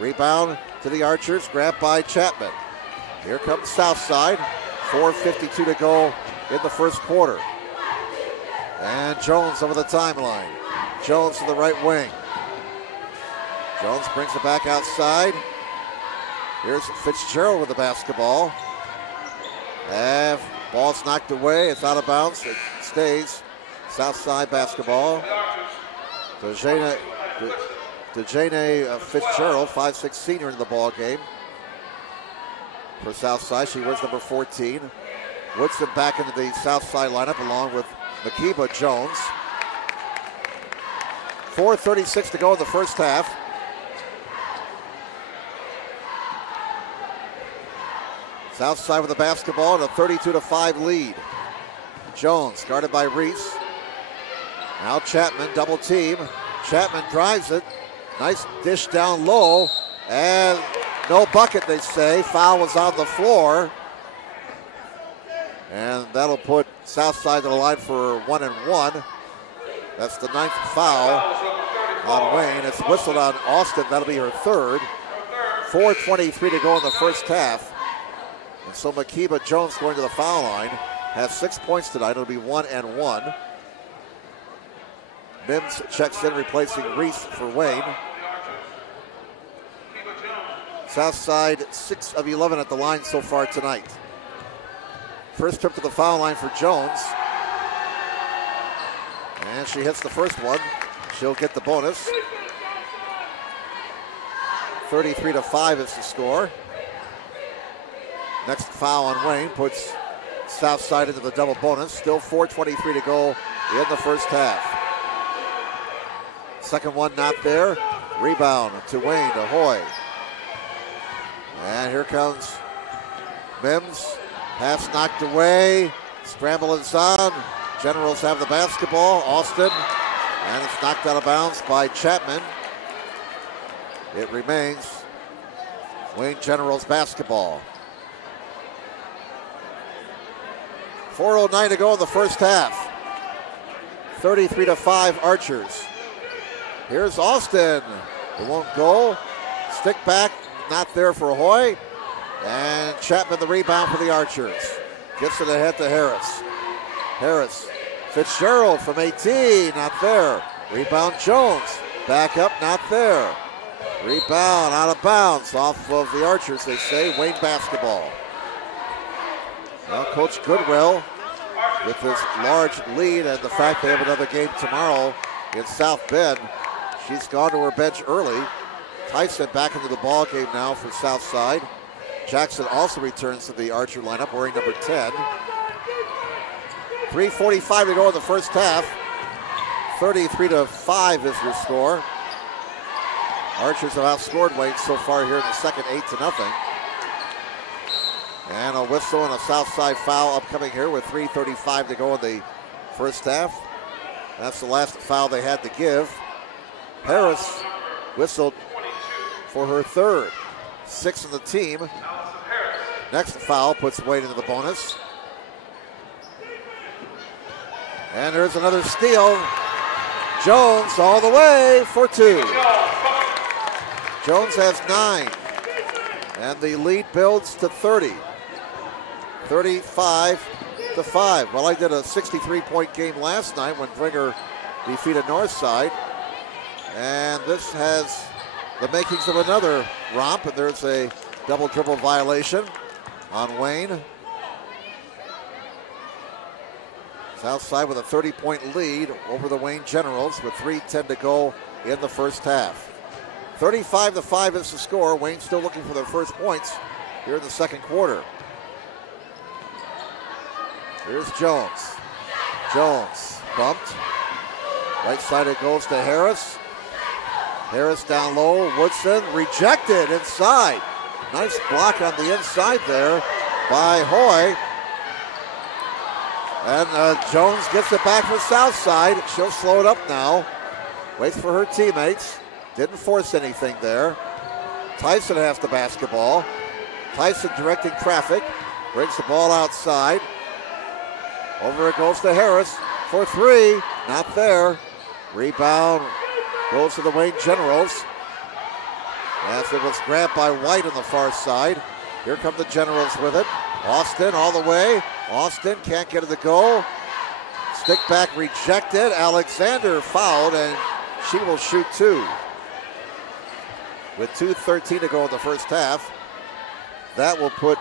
Rebound to the Archers, grabbed by Chapman. Here comes Southside. 4:52 to go in the first quarter. And Jones over the timeline. Jones to the right wing. Jones brings it back outside. Here's Fitzgerald with the basketball. And ball's knocked away. It's out of bounds. It stays Southside basketball. Dejane Fitzgerald, 5'6" senior in the ball game. For Southside, she wears number 14. Woodson back into the south side lineup along with Makiba Jones. 4:36 to go in the first half. South side with the basketball and a 32-5 lead. Jones guarded by Reese. Now Chapman, double team. Chapman drives it. Nice dish down low. And no bucket, they say. Foul was on the floor. And that'll put Southside to the line for 1 and 1. That's the 9th foul on Wayne. It's whistled on Austin. That'll be her 3rd. 4:23 to go in the first half. And so Makiba Jones going to the foul line. Has 6 points tonight. It'll be 1 and 1. Mims checks in, replacing Reese for Wayne. Southside 6 of 11 at the line so far tonight. First trip to the foul line for Jones. And she hits the first one. She'll get the bonus. 33-5 is the score. Next foul on Wayne puts Southside into the double bonus. Still 4:23 to go in the first half. Second one not there. Rebound to Wayne, to Hoy. And here comes Mims. Pass knocked away. Scramble is on. Generals have the basketball. Austin. And it's knocked out of bounds by Chapman. It remains Wayne Generals basketball. 4:09 to go in the first half. 33-5 Archers. Here's Austin. It won't go. Stick back, not there for Hoy. And Chapman the rebound for the Archers. Gets it ahead to Harris. Harris. Fitzgerald from 18, not there. Rebound Jones. Back up, not there. Rebound out of bounds off of the Archers, they say. Wayne basketball. Well, Coach Goodwill, with his large lead and the fact they have another game tomorrow in South Bend, she's gone to her bench early. Tyson back into the ball game now for Southside. Jackson also returns to the Archer lineup wearing number 10. 3:45 to go in the first half. 33-5 is your score. Archers have outscored Wayne so far here in the second, 8-0. And a whistle and a Southside foul upcoming here with 3:35 to go in the first half. That's the last foul they had to give. Harris whistled for her 3rd. 6 on the team. Next foul puts Wayne into the bonus. And there's another steal. Jones all the way for 2. Jones has 9. And the lead builds to 30. 35-5. Well, I did a 63-point game last night when Dringer defeated Northside. And this has the makings of another romp, and there's a double dribble violation on Wayne. Southside with a 30-point lead over the Wayne Generals with 3:10 to go in the first half. 35-5 is the score. Wayne still looking for their first points here in the second quarter. Here's Jones. Jones bumped. Right side it goes to Harris. Harris down low. Woodson rejected inside. Nice block on the inside there by Hoy. And Jones gets it back from Southside. She'll slow it up now. Waits for her teammates. Didn't force anything there. Tyson has the basketball. Tyson directing traffic. Brings the ball outside. Over it goes to Harris for 3. Not there. Rebound goes to the Wayne Generals. As it was grabbed by White on the far side. Here come the Generals with it. Austin all the way. Austin can't get it to go. Stick back rejected. Alexander fouled, and she will shoot 2. With 2:13 to go in the first half. That will put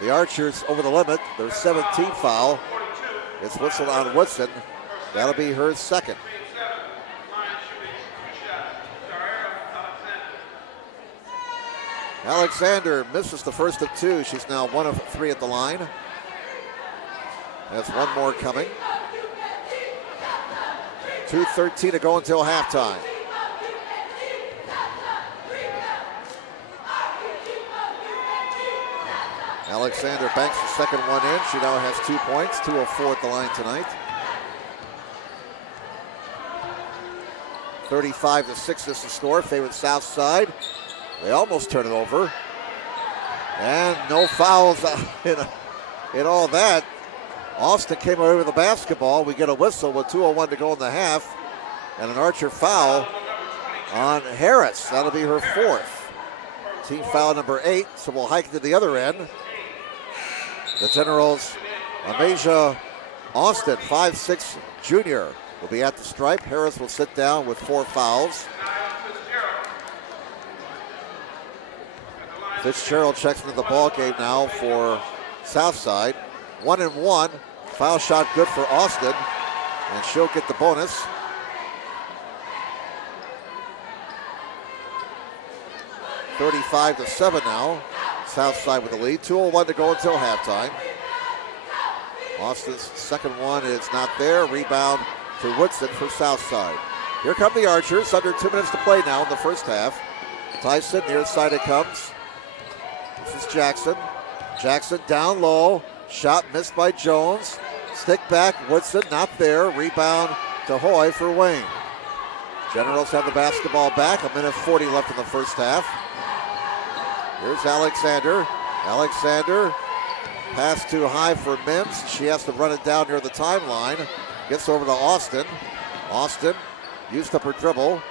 the Archers over the limit. Their 17th foul. It's whistled on Woodson. That'll be her 2nd. Alexander misses the first of 2. She's now 1 of 3 at the line. There's one more coming. 2:13 to go until halftime. Alexander banks the second one in. She now has 2 points, 2 of 4 at the line tonight. 35-6 is the score. Favorite South Side. They almost turn it over. And no fouls in all that. Austin came away with the basketball. We get a whistle with 2:01 to go in the half. And an Archer foul on Harris. That'll be her 4th. Team foul number 8, so we'll hike to the other end. The Generals, Amasia Austin, 5'6" junior, will be at the stripe. Harris will sit down with 4 fouls. Fitzgerald checks into the ball game now for Southside. 1-1. Foul shot good for Austin, and she'll get the bonus. (35-7) now. Southside with the lead. 2:01 to go until halftime. Austin's second one is not there. Rebound to Woodson for Southside. Here come the Archers. Under 2 minutes to play now in the first half. Tyson, near side it comes. This is Jackson. Jackson down low. Shot missed by Jones. Stick back. Woodson not there. Rebound to Hoy for Wayne. Generals have the basketball back. 1:40 left in the first half. Here's Alexander. Alexander, pass too high for Mims. She has to run it down near the timeline. Gets over to Austin. Austin used up her dribble.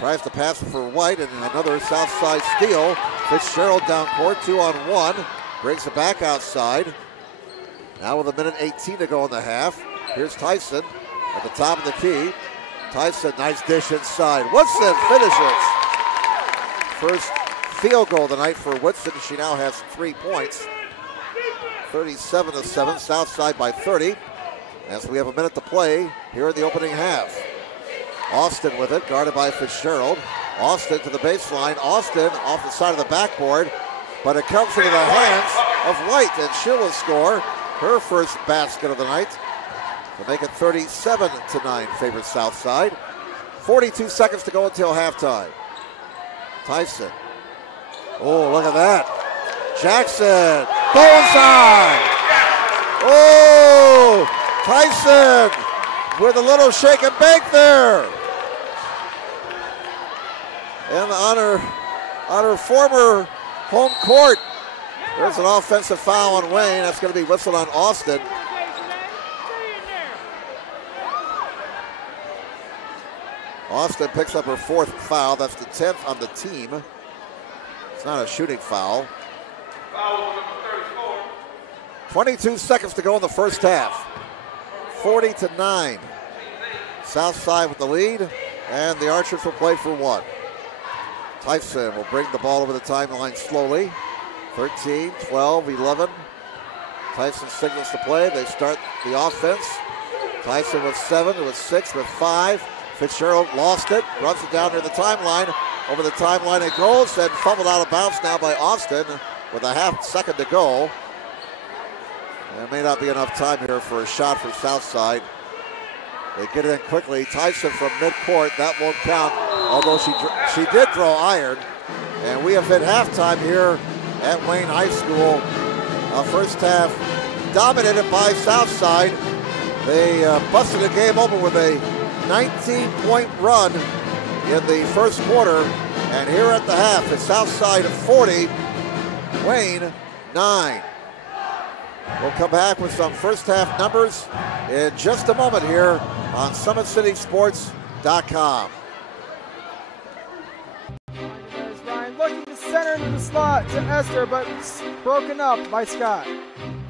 Tries to pass for White, and another Southside steal. Fitzgerald down court, 2-on-1. Brings it back outside. Now with 1:18 to go in the half. Here's Tyson at the top of the key. Tyson, nice dish inside. Woodson finishes. First field goal tonight for Woodson. She now has 3 points. 37-7, Southside by 30. As we have a minute to play here in the opening half. Austin with it, guarded by Fitzgerald. Austin to the baseline. Austin off the side of the backboard, but it comes into the hands of White, and she will score her first basket of the night to make it 37-9, favorite Southside. 42 seconds to go until halftime. Tyson. Oh, look at that. Jackson. Bullseye. Oh, Tyson with a little shake and bake there. And on her former home court, there's an offensive foul on Wayne. That's going to be whistled on Austin. Austin picks up her 4th foul. That's the 10th on the team. It's not a shooting foul. 22 seconds to go in the first half. 40-9. Southside with the lead, and the Archers will play for 1. Tyson will bring the ball over the timeline slowly. 13, 12, 11. Tyson signals to play. They start the offense. Tyson with 7, with 6, with 5. Fitzgerald lost it, runs it down near the timeline. Over the timeline it goes, and fumbled out of bounds now by Austin with a half second to go. There may not be enough time here for a shot for Southside. They get it in quickly. Tyson from midcourt, that won't count, although she did throw iron. And we have hit halftime here at Wayne High School. First half dominated by Southside. They busted the game open with a 19-point run in the first quarter. And here at the half, it's Southside 40, Wayne 9. We'll come back with some first half numbers in just a moment here on SummitCitySports.com. There's Ryan looking to center into the slot to Esther, but it's broken up by Scott.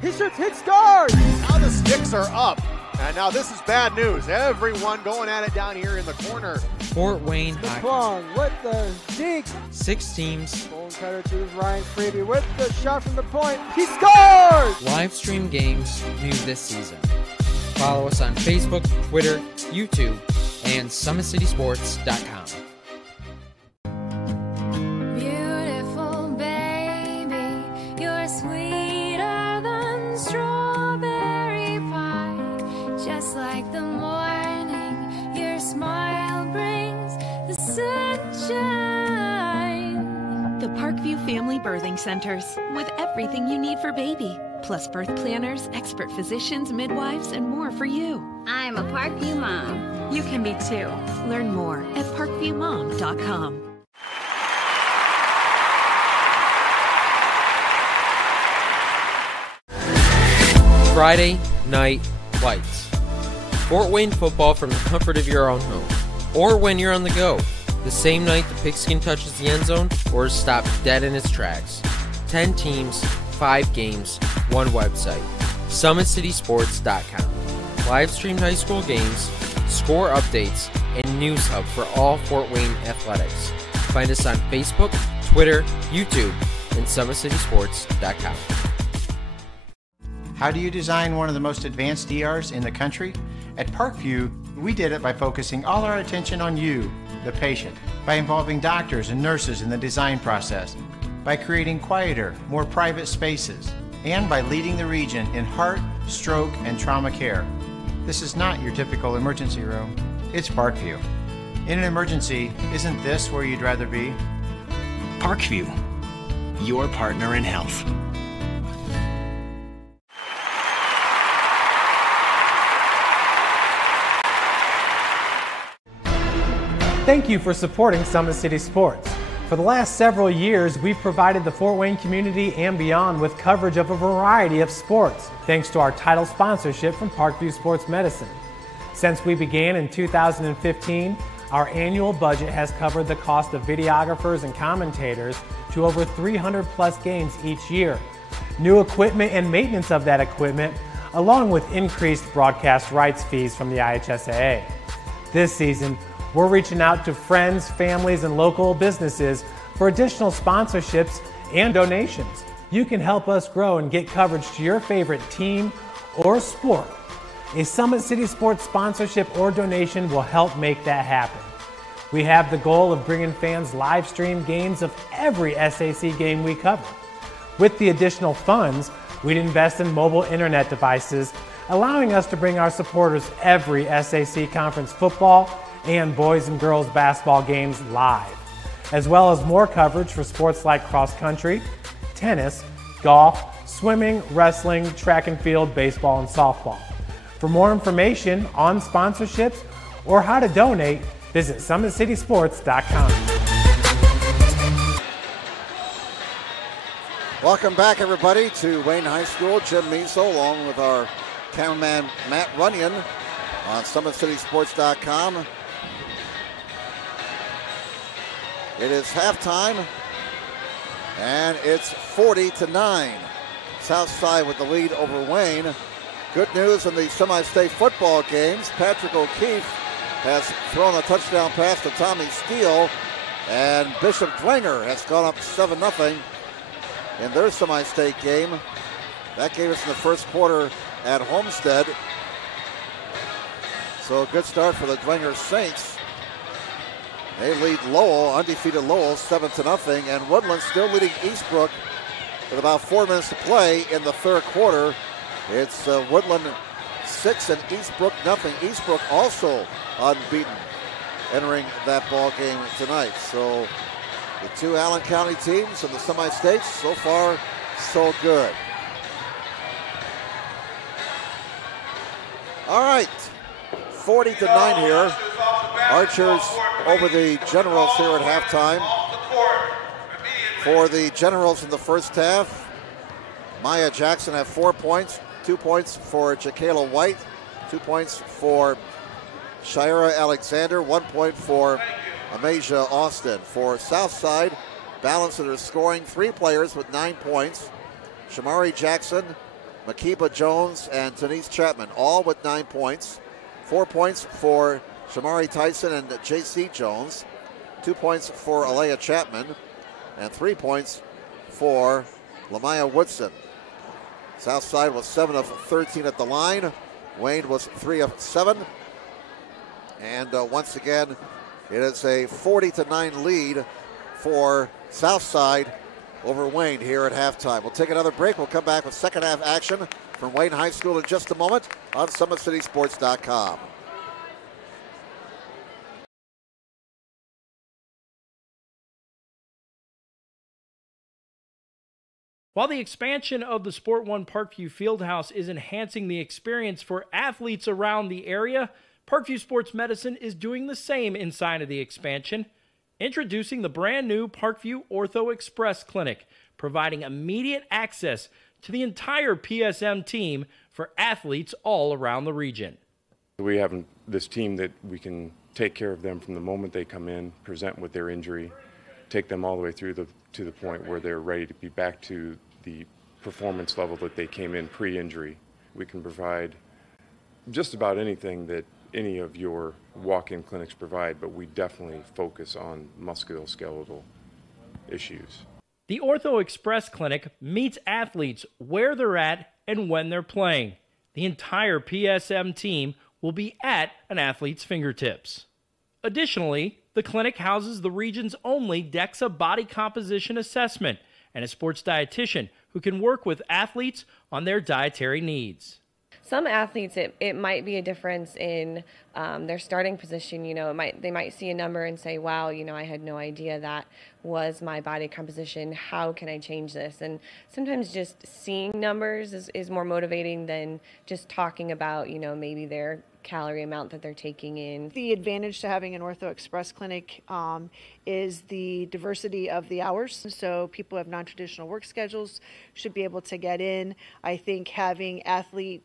He shoots, hit, scores! Now the sticks are up. And now this is bad news. Everyone going at it down here in the corner. Fort Wayne High. Long with the dink. 6 teams. Bone cutter to Ryan Freeby with the shot from the point. He scores! Live stream games new this season. Follow us on Facebook, Twitter, YouTube, and SummitCitySports.com. Beautiful baby, you're sweeter than strawberry pie. Family Birthing Centers, with everything you need for baby, plus birth planners, expert physicians, midwives, and more for you. I'm a Parkview mom. You can be too. Learn more at parkviewmom.com. Friday Night Lights. Fort Wayne football from the comfort of your own home, or when you're on the go. The same night the pigskin touches the end zone or is stopped dead in its tracks. 10 teams, 5 games, 1 website. SummitCitySports.com. Live streamed high school games, score updates, and news hub for all Fort Wayne athletics. Find us on Facebook, Twitter, YouTube, and SummitCitySports.com. How do you design one of the most advanced ERs in the country? At Parkview, we did it by focusing all our attention on you, the patient, by involving doctors and nurses in the design process, by creating quieter, more private spaces, and by leading the region in heart, stroke, and trauma care. This is not your typical emergency room. It's Parkview. In an emergency, isn't this where you'd rather be? Parkview, your partner in health. Thank you for supporting Summit City Sports. For the last several years, we've provided the Fort Wayne community and beyond with coverage of a variety of sports, thanks to our title sponsorship from Parkview Sports Medicine. Since we began in 2015, our annual budget has covered the cost of videographers and commentators to over 300 plus games each year. New equipment and maintenance of that equipment, along with increased broadcast rights fees from the IHSAA. This season, we're reaching out to friends, families, and local businesses for additional sponsorships and donations. You can help us grow and get coverage to your favorite team or sport. A Summit City Sports sponsorship or donation will help make that happen. We have the goal of bringing fans live stream games of every SAC game we cover. With the additional funds, we'd invest in mobile internet devices, allowing us to bring our supporters every SAC conference football and boys and girls basketball games live, as well as more coverage for sports like cross country, tennis, golf, swimming, wrestling, track and field, baseball, and softball. For more information on sponsorships or how to donate, visit SummitCitySports.com. Welcome back, everybody, to Wayne High School. Jim Meso, along with our cameraman Matt Runyon on SummitCitySports.com. It is halftime, and it's 40-9. Southside with the lead over Wayne. Good news in the semi-state football games. Patrick O'Keefe has thrown a touchdown pass to Tommy Steele, and Bishop Dwenger has gone up 7-0 in their semi-state game. That gave us in the first quarter at Homestead. So a good start for the Dwenger Saints. They lead Lowell, undefeated Lowell, 7-0, and Woodland still leading Eastbrook with about 4 minutes to play in the third quarter. It's Woodland 6 and Eastbrook nothing. Eastbrook also unbeaten entering that ball game tonight. So the two Allen County teams in the semi-states, so far, so good. All right, 40-9 here. Archers over the Generals here at halftime. For the Generals in the first half, Maya Jackson had 4 points, 2 points for Jakayla White, 2 points for Shira Alexander, 1 point for Amasia Austin. For Southside, balanced in their scoring, 3 players with 9 points. Shamari Jackson, Makiba Jones, and Denise Chapman, all with 9 points. 4 points for Shamari Tyson and J.C. Jones, 2 points for Alea Chapman, and 3 points for Lamaya Woodson. Southside was 7 of 13 at the line. Wayne was 3 of 7. And once again, it is a 40-9 lead for Southside over Wayne here at halftime. We'll take another break. We'll come back with second half action from Wayne High School in just a moment on SummitCitySports.com. While the expansion of the Sport One Parkview Fieldhouse is enhancing the experience for athletes around the area, Parkview Sports Medicine is doing the same inside of the expansion, introducing the brand new Parkview Ortho Express Clinic, providing immediate access to the entire PSM team for athletes all around the region. We have this team that we can take care of them from the moment they come in, present with their injury, take them all the way through to the point where they're ready to be back to the performance level that they came in pre-injury. We can provide just about anything that any of your walk-in clinics provide, but we definitely focus on musculoskeletal issues. The Ortho Express Clinic meets athletes where they're at and when they're playing. The entire PSM team will be at an athlete's fingertips. Additionally, the clinic houses the region's only DEXA body composition assessment and a sports dietitian who can work with athletes on their dietary needs. Some athletes, it might be a difference in their starting position. You know, they might see a number and say, wow, you know, I had no idea that was my body composition. How can I change this? And sometimes just seeing numbers is more motivating than just talking about, you know, maybe their calorie amount that they're taking in. The advantage to having an Ortho Express clinic is the diversity of the hours. So people who have non-traditional work schedules should be able to get in. I think having athlete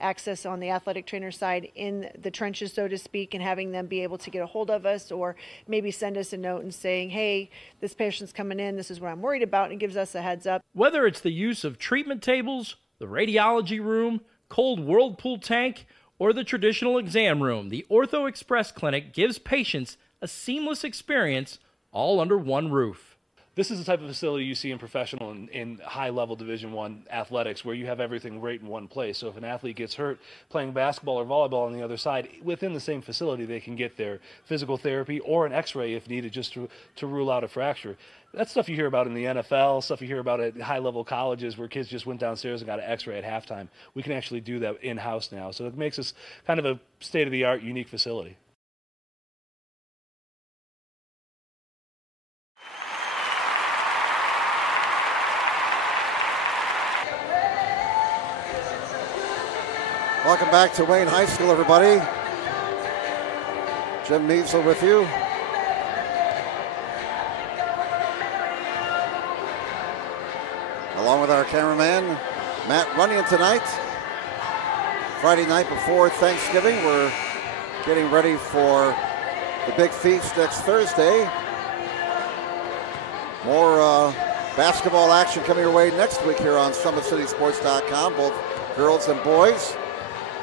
access on the athletic trainer side in the trenches, so to speak, and having them be able to get a hold of us or maybe send us a note and saying, hey, this patient's coming in, this is what I'm worried about, and gives us a heads up. Whether it's the use of treatment tables, the radiology room, cold whirlpool tank, or the traditional exam room, the Ortho Express Clinic gives patients a seamless experience all under one roof. This is the type of facility you see in professional and in high-level Division I athletics where you have everything right in one place. So if an athlete gets hurt playing basketball or volleyball on the other side, within the same facility they can get their physical therapy or an x-ray if needed just to rule out a fracture. That's stuff you hear about in the NFL, stuff you hear about at high-level colleges where kids just went downstairs and got an x-ray at halftime. We can actually do that in-house now. So it makes us kind of a state-of-the-art, unique facility. Welcome back to Wayne High School, everybody. Jim Measle with you. Along with our cameraman, Matt Runyon tonight. Friday night before Thanksgiving, we're getting ready for the big feast next Thursday. More basketball action coming your way next week here on SummitCitySports.com, both girls and boys.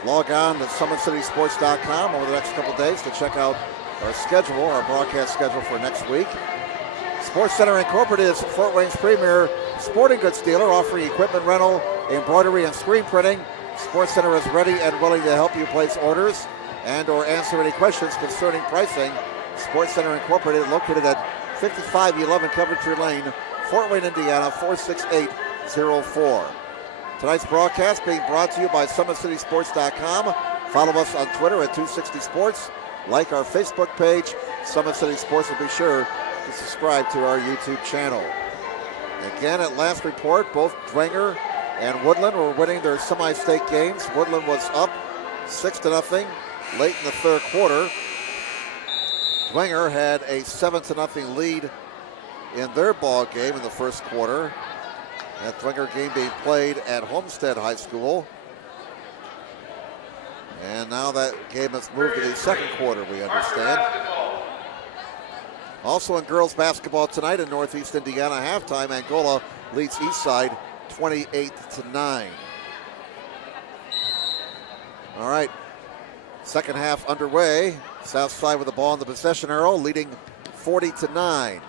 Log on to SummitCitySports.com over the next couple days to check out our schedule, our broadcast schedule for next week. Sports Center Incorporated is Fort Wayne's premier sporting goods dealer, offering equipment rental, embroidery, and screen printing. Sports Center is ready and willing to help you place orders and or answer any questions concerning pricing. Sports Center Incorporated, located at 5511 Coventry Lane, Fort Wayne, Indiana, 46804. Tonight's broadcast being brought to you by SummitCitySports.com. Follow us on Twitter at 260sports. Like our Facebook page, Summit City Sports, and be sure to subscribe to our YouTube channel. Again, at last report, both Dwenger and Woodland were winning their semi-state games. Woodland was up 6-0 late in the third quarter. Dwenger had a 7-0 lead in their ball game in the first quarter. That Dwenger game being played at Homestead High School. And now that game has moved to the second quarter, we understand. Also in girls basketball tonight in Northeast Indiana, halftime, Angola leads Eastside 28-9. All right, second half underway. Southside with the ball in the possession arrow, leading 40-9.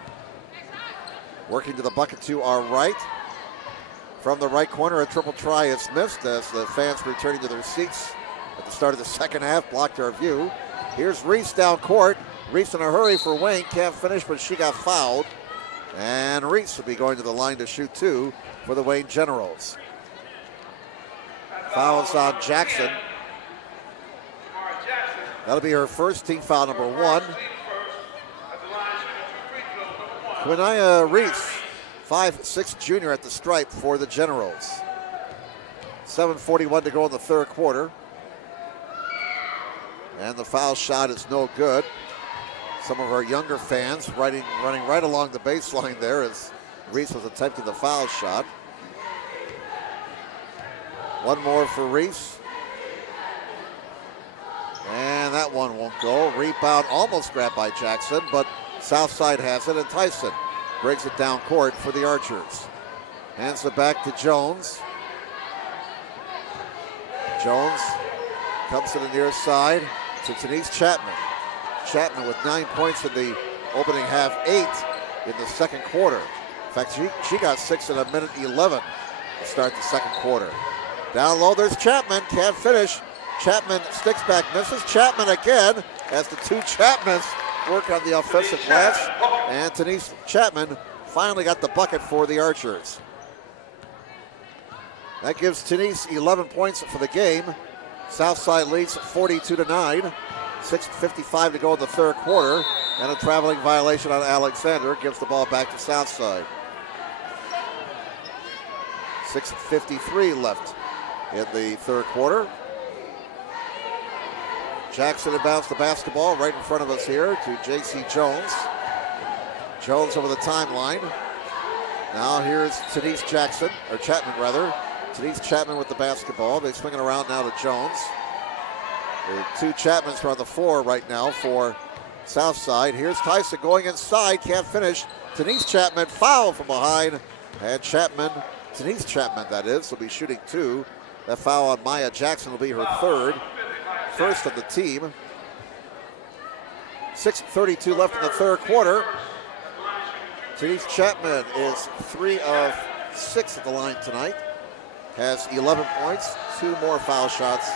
Working to the bucket to our right. From the right corner, a triple try is missed as the fans returning to their seats at the start of the second half blocked our view. Here's Reese down court. Reese in a hurry for Wayne. Can't finish, but she got fouled. And Reese will be going to the line to shoot two for the Wayne Generals. Fouls on Jackson. That'll be her first, team foul number 1. Quinaya Reese, 5'6" junior at the stripe for the Generals. 7:41 to go in the third quarter. And the foul shot is no good. Some of our younger fans running right along the baseline there as Reese was attempting the foul shot. One more for Reese. And that one won't go. Rebound almost grabbed by Jackson, but Southside has it, and Tyson breaks it down court for the Archers. Hands it back to Jones. Jones comes to the near side to Denise Chapman. Chapman with 9 points in the opening half, 8 in the second quarter. In fact, she got 6 in 1:11 to start the second quarter. Down low, there's Chapman, can't finish. Chapman sticks back, misses. Chapman again as the two Chapmans work on the offensive glass. And Denise Chapman finally got the bucket for the Archers. That gives Denise 11 points for the game. Southside leads 42-9. 6:55 to go in the third quarter. And a traveling violation on Alexander gives the ball back to Southside. 6:53 left in the third quarter. Jackson inbounds the basketball right in front of us here to J.C. Jones. Jones over the timeline. Now here's Denise Jackson, or Chapman rather. Denise Chapman with the basketball. They swing it around now to Jones. The two Chapmans are on the floor right now for Southside. Here's Tyson going inside, can't finish. Denise Chapman foul from behind. And Chapman, Denise Chapman that is, will be shooting 2. That foul on Maya Jackson will be her first of the team. 6:32 left in the third quarter. Denise Chapman is 3 of 6 at the line tonight. Has 11 points, 2 more foul shots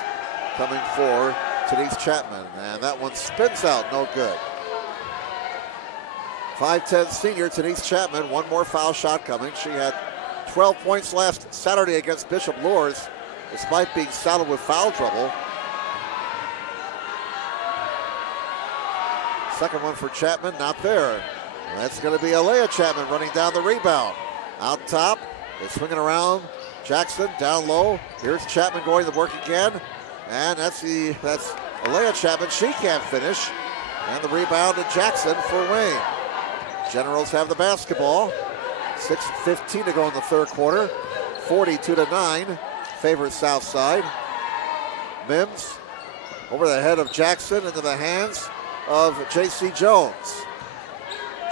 coming for Denise Chapman. And that one spins out, no good. 5'10" senior Denise Chapman, 1 more foul shot coming. She had 12 points last Saturday against Bishop Lourdes, despite being saddled with foul trouble. Second one for Chapman, not there. And that's going to be Alea Chapman running down the rebound. Out top, they're swinging around. Jackson down low. Here's Chapman going to work again. And that's Alea Chapman. She can't finish. And the rebound to Jackson for Wayne. Generals have the basketball. 6:15 to go in the third quarter. 42-9. Favors Southside. Mims over the head of Jackson into the hands of J.C. Jones.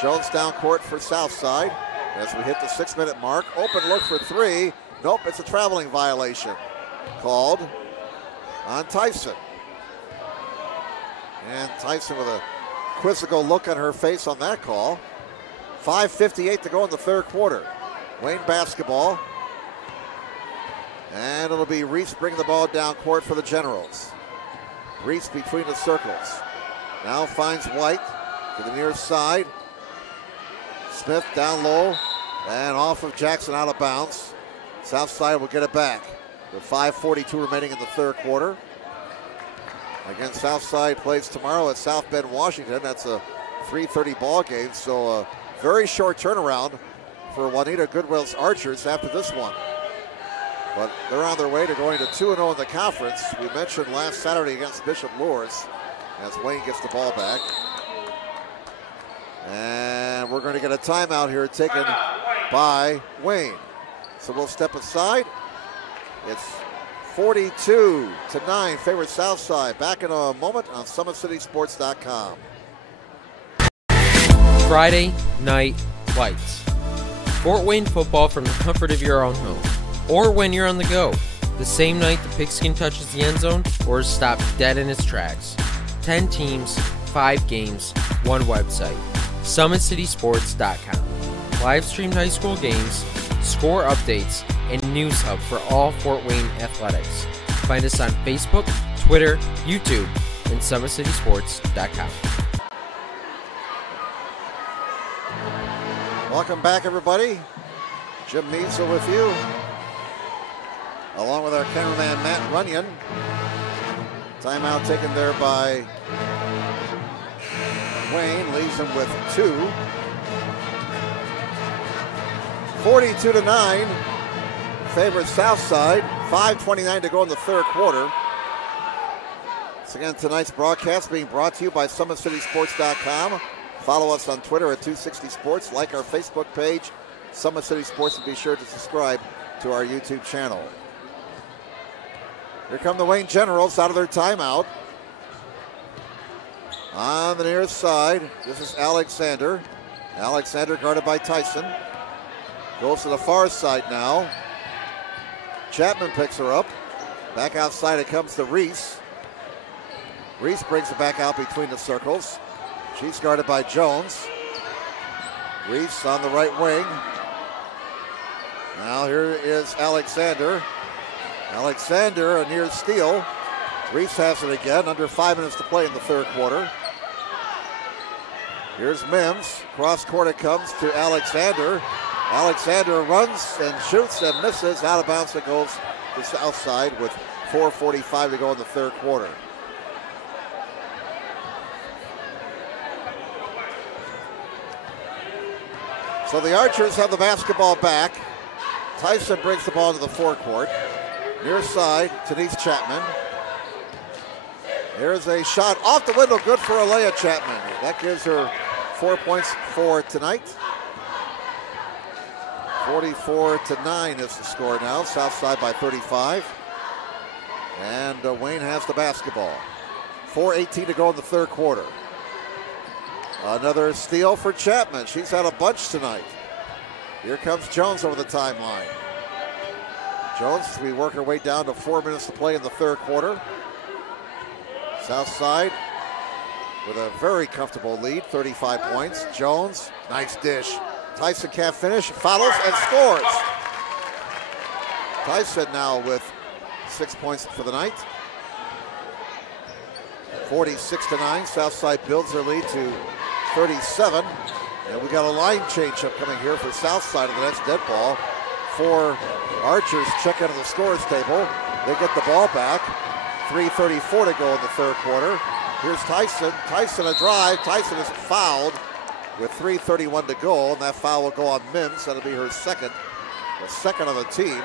Jones down court for Southside as we hit the 6-minute mark. Open look for 3. Nope, it's a traveling violation called on Tyson. And Tyson with a quizzical look on her face on that call. 5:58 to go in the third quarter. Wayne basketball. And it'll be Reese bringing the ball down court for the Generals. Reese between the circles. Now finds White to the near side. Smith down low and off of Jackson out of bounds. Southside will get it back with 5:42 remaining in the third quarter. Again, Southside plays tomorrow at South Bend, Washington. That's a 3:30 ball game, so a very short turnaround for Juanita Goodwill's Archers after this one. But they're on their way to going to 2-0 in the conference. We mentioned last Saturday against Bishop Lourdes as Wayne gets the ball back. And we're going to get a timeout here taken by Wayne. So we'll step aside. It's 42-9, favors Southside. Back in a moment on SummitCitySports.com. Friday Night Lights. Fort Wayne football from the comfort of your own home. Or when you're on the go. The same night the pigskin touches the end zone or is stopped dead in its tracks. 10 teams, 5 games, 1 website. SummitCitySports.com. Live streamed high school games, score updates, and news hub for all Fort Wayne athletics. Find us on Facebook, Twitter, YouTube, and SummitCitySports.com. Welcome back, everybody. Jim Measle with you, along with our cameraman Matt Runyon. Timeout taken there by Wayne, leaves him with 2. 42-9. Favors Southside. 5:29 to go in the third quarter. Once again, tonight's broadcast being brought to you by SummitCitySports.com. Follow us on Twitter at 260 Sports. Like our Facebook page, Summit City Sports, and be sure to subscribe to our YouTube channel. Here come the Wayne Generals out of their timeout. On the near side, this is Alexander. Alexander guarded by Tyson. Goes to the far side now. Chapman picks her up. Back outside it comes to Reese. Reese brings it back out between the circles. She's guarded by Jones. Reese on the right wing. Now here is Alexander. Alexander, a near steal. Reese has it again. Under 5 minutes to play in the third quarter. Here's Mims. Cross court it comes to Alexander. Alexander runs and shoots and misses. Out of bounds it goes to Southside with 4:45 to go in the third quarter. So the Archers have the basketball back. Tyson brings the ball to the forecourt. Near side, Denise Chapman. There's a shot off the window, good for Alea Chapman. That gives her 4 points for tonight. 44-9 is the score now. Southside by 35. And Wayne has the basketball. 4:18 to go in the third quarter. Another steal for Chapman. She's had a bunch tonight. Here comes Jones over the timeline. Jones, we work our way down to 4 minutes to play in the third quarter. Southside with a very comfortable lead, 35 points. Jones, nice dish. Tyson can't finish, follows and scores. Tyson now with 6 points for the night. 46-9, Southside builds their lead to 37. And we got a line change up coming here for Southside on the next dead ball. 4 Archers check out of the scorers table. They get the ball back. 3:34 to go in the third quarter. Here's Tyson. Tyson a drive. Tyson is fouled with 3:31 to go, and that foul will go on Mims. That'll be her second, the second on the team.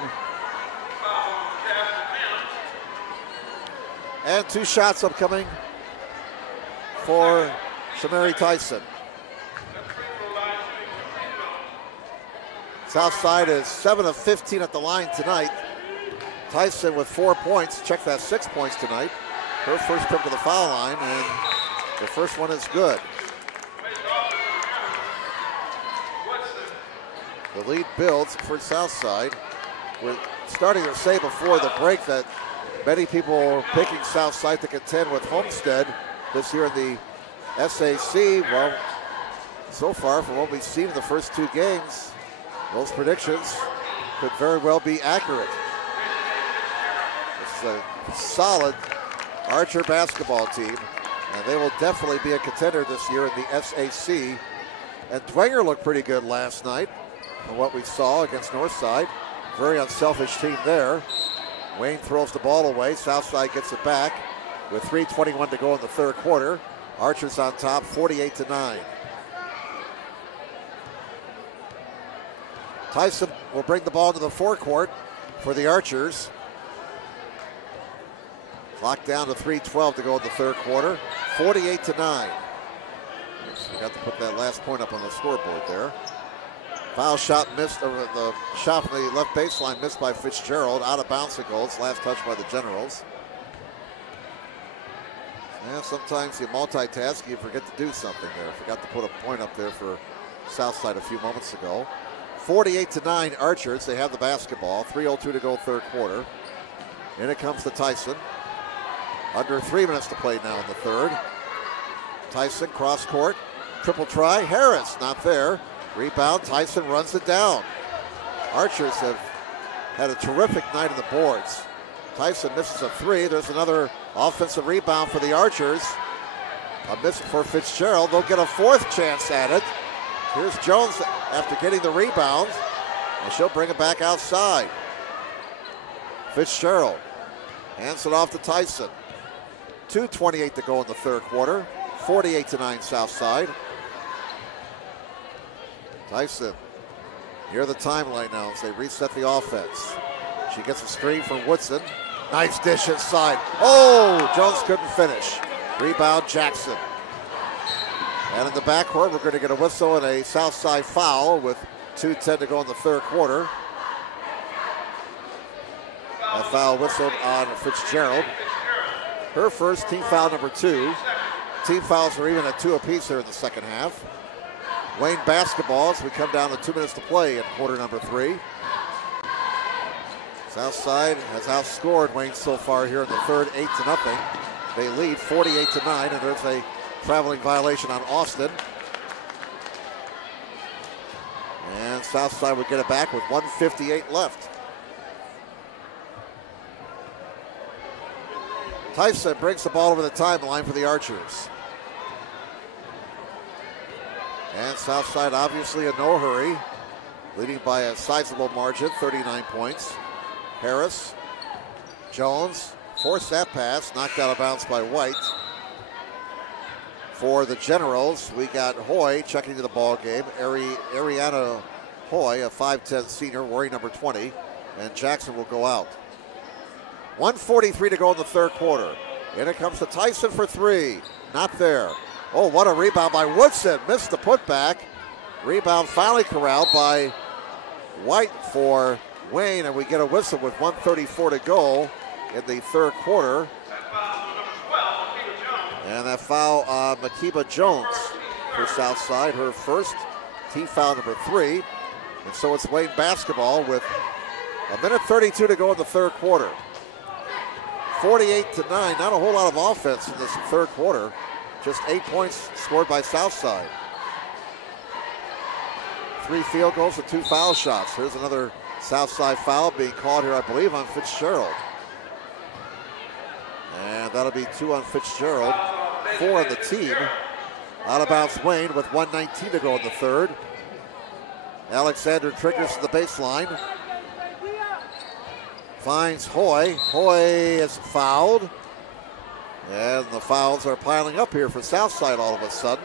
And 2 shots upcoming for Shamari Tyson. Southside is 7 of 15 at the line tonight. Tyson with 4 points. Check that, 6 points tonight. Her first trip to the foul line, and the first one is good. The lead builds for Southside. We're starting to say before the break that many people are picking Southside to contend with Homestead this year in the SAC. Well, so far from what we've seen in the first 2 games, those predictions could very well be accurate. This is a solid Archer basketball team, and they will definitely be a contender this year in the SAC. And Dwenger looked pretty good last night from what we saw against Northside. Very unselfish team there. Wayne throws the ball away. Southside gets it back with 3:21 to go in the third quarter. Archers on top, 48-9. Tyson will bring the ball to the forecourt for the Archers. Clock down to 3:12 to go in the third quarter. 48-9. Forgot to put that last point up on the scoreboard there. Foul shot missed, the shot from the left baseline missed by Fitzgerald. Out of bounds it goes. Last touch by the Generals. Yeah, sometimes you multitask, you forget to do something there. Forgot to put a point up there for Southside a few moments ago. 48-9 Archers. They have the basketball. 3:02 to go third quarter. In it comes to Tyson. Under 3 minutes to play now in the third. Tyson cross court. Triple try. Harris not there. Rebound. Tyson runs it down. Archers have had a terrific night on the boards. Tyson misses a 3. There's another offensive rebound for the Archers. A miss for Fitzgerald. They'll get a 4th chance at it. Here's Jones after getting the rebound, and she'll bring it back outside. Fitzgerald hands it off to Tyson. 2:28 to go in the third quarter. 48-9 Southside. Tyson Hear the timeline now as they reset the offense. She gets a screen from Woodson. Nice dish inside. Oh, Jones couldn't finish. Rebound Jackson. And in the backcourt, we're going to get a whistle and a Southside foul with 2:10 to go in the third quarter. A foul whistled on Fitzgerald. Her first, team foul number 2. Team fouls are even at 2 apiece here in the second half. Wayne basketball as we come down to 2 minutes to play in quarter number 3. Southside has outscored Wayne so far here in the third, 8-0. They lead 48-9, and there's a traveling violation on Austin. And Southside would get it back with 1:58 left. Tyson brings the ball over the timeline for the Archers. And Southside obviously in no hurry, leading by a sizable margin, 39 points. Harris, Jones, forced that pass, knocked out of bounds by White. For the Generals, we got Hoy checking to the ball game. Ariana Hoy, a 5'10 senior, wearing number 20, and Jackson will go out. 1:43 to go in the third quarter. In it comes to Tyson for 3. Not there. Oh, what a rebound by Woodson. Missed the putback. Rebound finally corralled by White for Wayne, and we get a whistle with 1:34 to go in the third quarter. And that foul on Makiba Jones for Southside, her first, team foul number 3. And so it's Wayne basketball with 1:32 to go in the third quarter. 48-9, not a whole lot of offense in this third quarter. Just 8 points scored by Southside. 3 field goals and 2 foul shots. Here's another Southside foul being called here, I believe, on Fitzgerald. And that'll be 2 on Fitzgerald, 4 on the team. Out of bounds Wayne with 1:19 to go in the third. Alexander triggers to the baseline. Finds Hoy. Hoy is fouled. And the fouls are piling up here for Southside all of a sudden.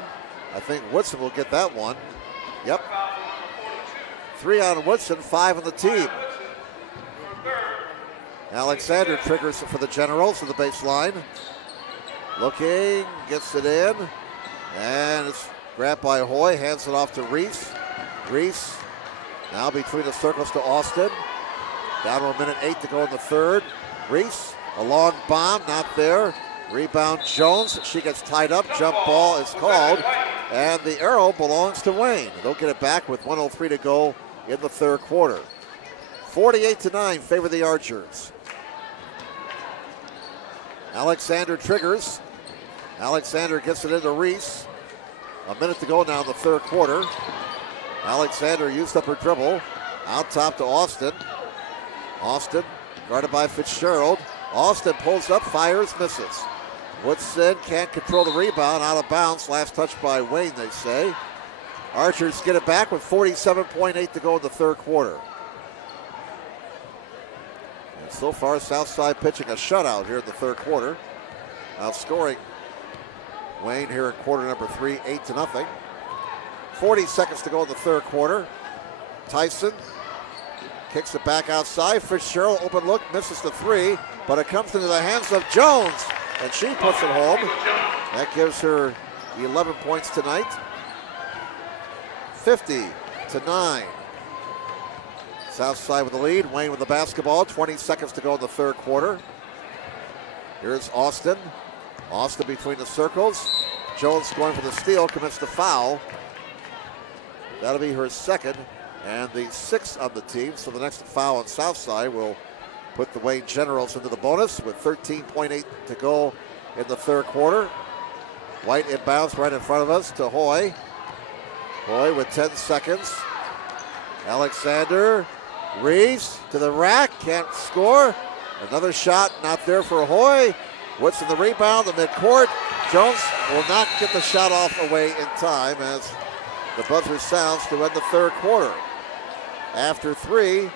I think Woodson will get that one. Yep. 3 on Woodson, 5 on the team. Alexander triggers for the Generals to the baseline. Looking, gets it in. And it's grabbed by Hoy, hands it off to Reese. Reese now between the circles to Austin. Down to 1:08 to go in the third. Reese, a long bomb, not there. Rebound Jones, she gets tied up. Jump ball is called. And the arrow belongs to Wayne. They'll get it back with 1:03 to go in the third quarter. 48-9, favor the Archers. Alexander triggers. Alexander gets it into Reese. 1 minute to go now in the third quarter. Alexander used up her dribble. Out top to Austin. Austin guarded by Fitzgerald. Austin pulls up, fires, misses. Woodson can't control the rebound, out of bounds. Last touch by Wayne, they say. Archers get it back with 47.8 to go in the third quarter. And so far, Southside pitching a shutout here in the third quarter. Outscoring Wayne here in quarter number 3, 8-0. 40 seconds to go in the third quarter. Tyson kicks it back outside. Fitzgerald, open look, misses the 3, but it comes into the hands of Jones, and she puts it home. That gives her 11 points tonight. 50-9. Southside with the lead. Wayne with the basketball. 20 seconds to go in the third quarter. Here's Austin. Austin between the circles. Jones going for the steal, commits the foul. That'll be her second and the 6th on the team. So the next foul on Southside will put the Wayne Generals into the bonus with 13.8 to go in the third quarter. White inbounds right in front of us to Hoy. Hoy with 10 seconds. Alexander, Reese to the rack, can't score. Another shot not there for Hoy. Woodson the rebound, the midcourt. Jones will not get the shot off away in time as the buzzer sounds to end the third quarter. After 3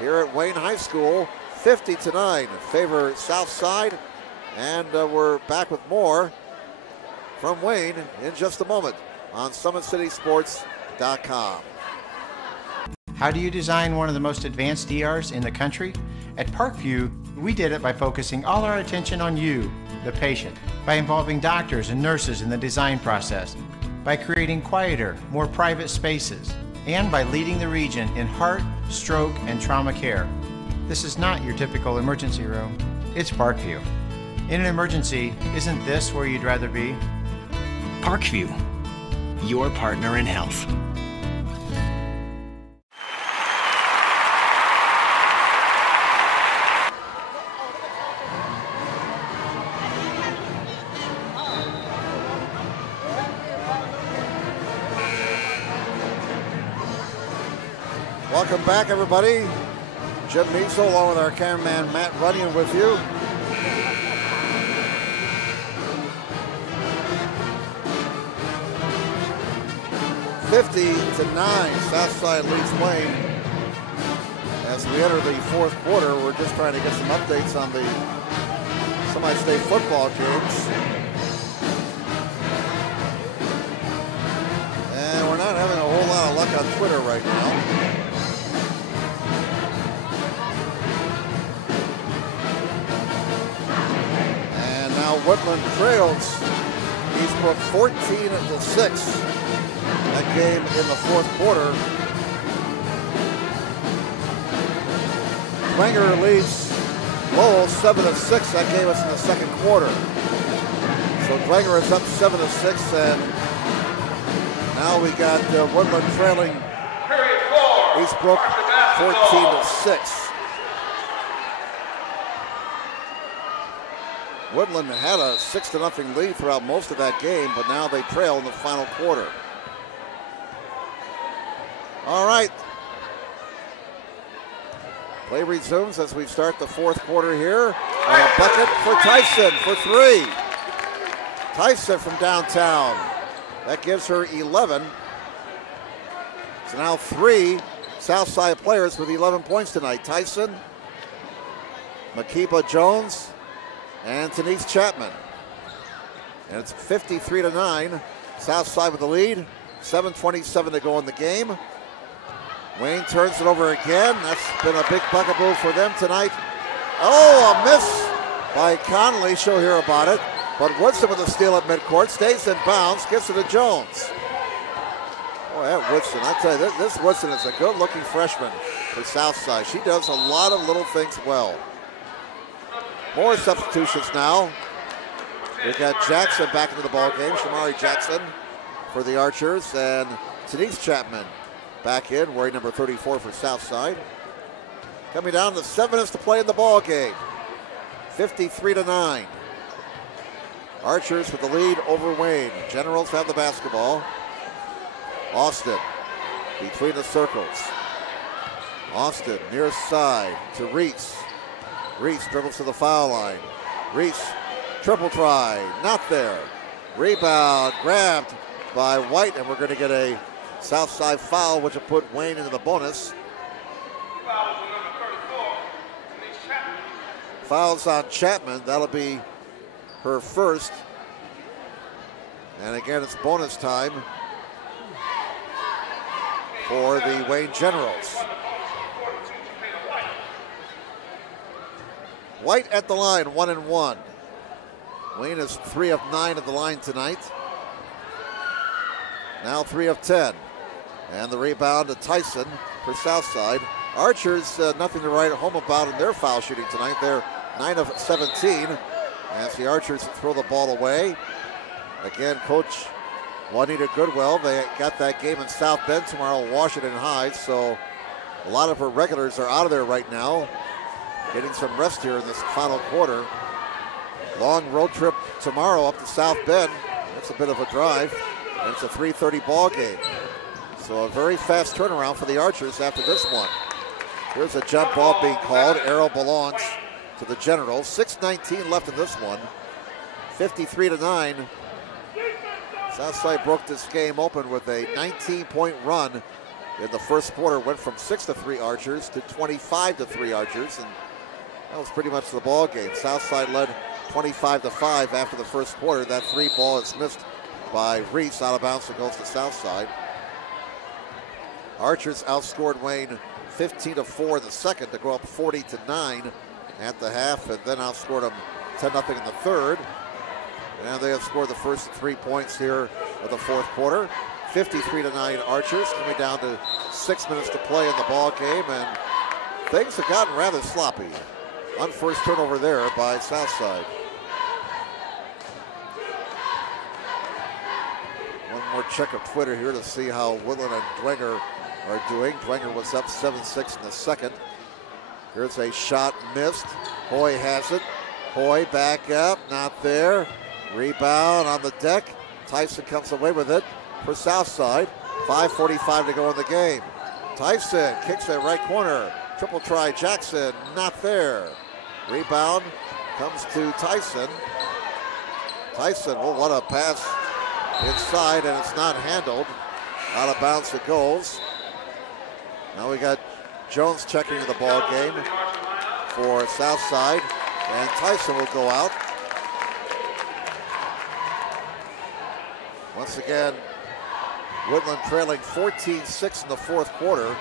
here at Wayne High School, 50-9 favor Southside. And we're back with more from Wayne in just a moment on SummitCitySports.com. How do you design one of the most advanced ERs in the country? At Parkview, we did it by focusing all our attention on you, the patient, by involving doctors and nurses in the design process, by creating quieter, more private spaces, and by leading the region in heart, stroke, and trauma care. This is not your typical emergency room. It's Parkview. In an emergency, isn't this where you'd rather be? Parkview, your partner in health. Welcome back, everybody. Jim Measel along with our cameraman Matt Runyon with you. (50-9), Southside leads Wayne. As we enter the fourth quarter, we're just trying to get some updates on the semi-state football games. And we're not having a whole lot of luck on Twitter right now. Woodland trails Eastbrook 14-6. That game in the fourth quarter. Wenger leads Lowell 7-6. That game us in the second quarter. So Wenger is up 7-6, and now we got Woodland trailing Eastbrook 14-6. Woodland had a 6-0 lead throughout most of that game, but now they trail in the final quarter. All right. Play resumes as we start the fourth quarter here. And a bucket for Tyson for 3. Tyson from downtown. That gives her 11. So now 3 Southside players with 11 points tonight. Tyson, Makiba Jones, and Denise Chapman. And it's 53-9. Southside with the lead. 7:27 to go in the game. Wayne turns it over again. That's been a big bugaboo for them tonight. Oh, a miss by Connolly. She'll hear about it. But Woodson with the steal at midcourt. Stays in bounds. Gives it to Jones. Oh, that Woodson. I tell you, this Woodson is a good-looking freshman for Southside. She does a lot of little things well. More substitutions now. We've got Jackson back into the ball game. Shamari Jackson for the Archers, and Denise Chapman back in, wearing number 34 for Southside. Coming down to 7 minutes to play in the ball game. 53-9. Archers with the lead over Wayne. Generals have the basketball. Austin between the circles. Austin near side to Reese. Reese dribbles to the foul line. Reese, triple try, not there. Rebound grabbed by White, and we're going to get a Southside foul, which will put Wayne into the bonus. Fouls on Chapman. That'll be her first. And again, it's bonus time for the Wayne Generals. White at the line, 1-1. Wayne is 3 of 9 at the line tonight. Now 3 of 10. And the rebound to Tyson for Southside. Archers, nothing to write home about in their foul shooting tonight. They're 9 of 17. As the Archers throw the ball away. Again, Coach Juanita Goodwell, they got that game in South Bend tomorrow, Washington High. So a lot of her regulars are out of there right now. Getting some rest here in this final quarter. Long road trip tomorrow up to South Bend. That's a bit of a drive. And it's a 3:30 ball game. So a very fast turnaround for the Archers after this one. Here's a jump ball being called. Arrow belongs to the Generals. 6:19 left in this one. 53-9. Southside broke this game open with a 19-point run in the first quarter. Went from 6-3 Archers to 25-3 Archers. And that was pretty much the ball game. Southside led 25-5 after the first quarter. That 3 ball is missed by Reese, out of bounds, and goes to Southside. Archers outscored Wayne 15-4 in the second to go up 40-9 at the half, and then outscored them 10-0 in the third. And they have scored the first 3 points here of the fourth quarter. 53-9 Archers, coming down to 6 minutes to play in the ball game, and things have gotten rather sloppy. On first turnover there by Southside. One more check of Twitter here to see how Woodland and Dwenger are doing. Dwenger was up 7-6 in the second. Here's a shot missed. Hoy has it. Hoy back up, not there. Rebound on the deck. Tyson comes away with it for Southside. 5:45 to go in the game. Tyson kicks it right corner. Triple try Jackson, not there. Rebound comes to Tyson. Tyson, oh, what a pass inside, and it's not handled. Out of bounds it goes. Now we got Jones checking in the ball game for Southside, and Tyson will go out. Once again, Woodland trailing 14-6 in the fourth quarter,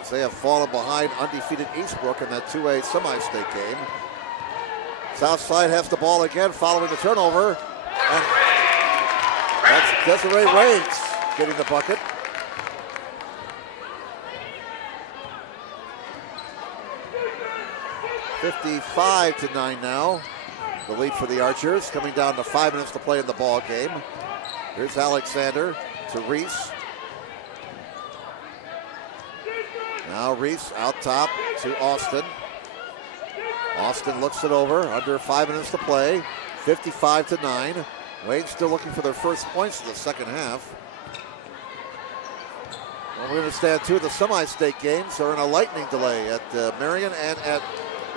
as they have fallen behind undefeated Eastbrook in that 2A semi-state game. Southside has the ball again following the turnover, and that's Desiree Waits getting the bucket. $55-9 now. The lead for the Archers, coming down to 5 minutes to play in the ball game. Here's Alexander to Reese. Now Reese out top to Austin. Austin looks it over, under 5 minutes to play. 55-9. Wayne still looking for their first points in the second half. Well, we understand two of the semi-state games are in a lightning delay at Marion and at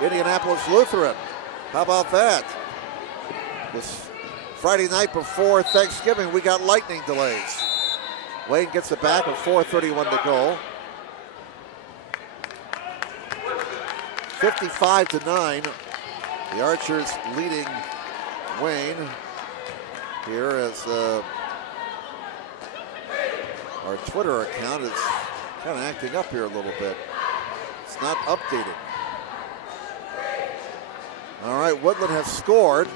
Indianapolis Lutheran. How about that? This Friday night before Thanksgiving, we got lightning delays. Wayne gets it back with 4:31 to go. 55-9. The Archers leading Wayne here as our Twitter account is kind of acting up here a little bit. It's not updated. All right, Woodland has scored.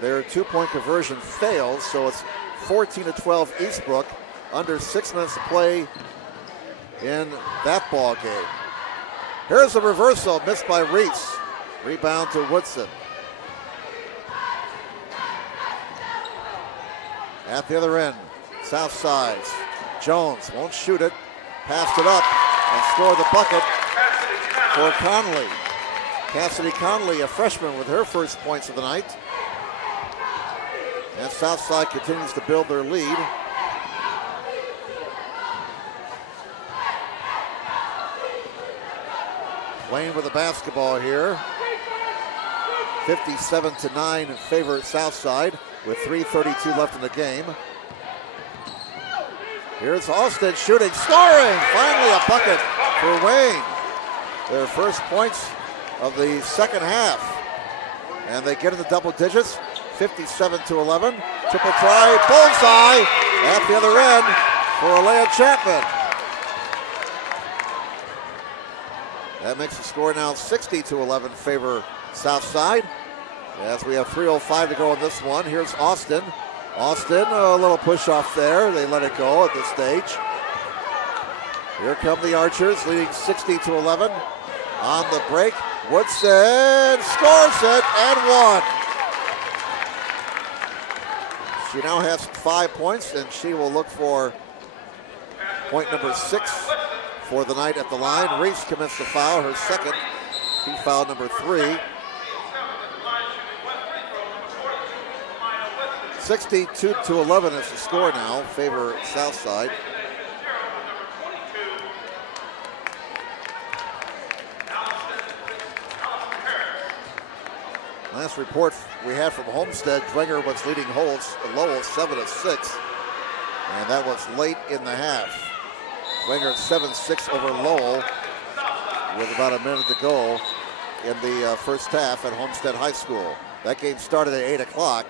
Their two-point conversion fails, so it's 14-12 Eastbrook. Under 6 minutes to play in that ball game. Here's a reversal missed by Reese. Rebound to Woodson. At the other end, south side. Jones won't shoot it. Passed it up and scored the bucket for Conley. Cassidy Conley, a freshman, with her first points of the night. And Southside continues to build their lead. Wayne with the basketball here. 57-9 in favor of Southside with 3:32 left in the game. Here's Austin shooting, scoring! Finally a bucket for Wayne. Their first points of the second half. And they get in the double digits, 57-11. Triple try, bullseye at the other end for Alea Chapman. That makes the score now 60-11 in favor Southside. As we have 3:05 to go in this one. Here's Austin. Austin, a little push off there. They let it go at this stage. Here come the Archers, leading 60-11. On the break, Woodson scores it and one. She now has 5 points, and she will look for point number 6 for the night at the line. Reese commits the foul, her second. Team foul number 3. 62-11 is the score now, favor Southside. Last report we had from Homestead, Dwenger was leading Lowell 7-6, and that was late in the half. Dwenger 7-6 over Lowell with about a minute to go in the first half at Homestead High School. That game started at 8 o'clock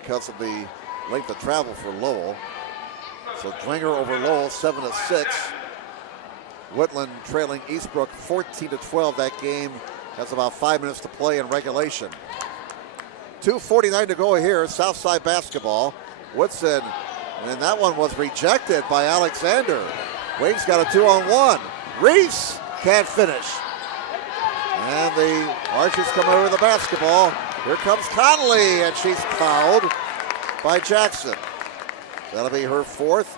because of the length of travel for Lowell. So Dwenger over Lowell, 7-6. Woodland trailing Eastbrook 14-12. That game has about 5 minutes to play in regulation. 2:49 to go here. Southside basketball. Woodson, and that one was rejected by Alexander. Wayne's got a 2-on-1. Reese can't finish. And the Archers come over the basketball. Here comes Connolly, and she's fouled by Jackson. That'll be her fourth.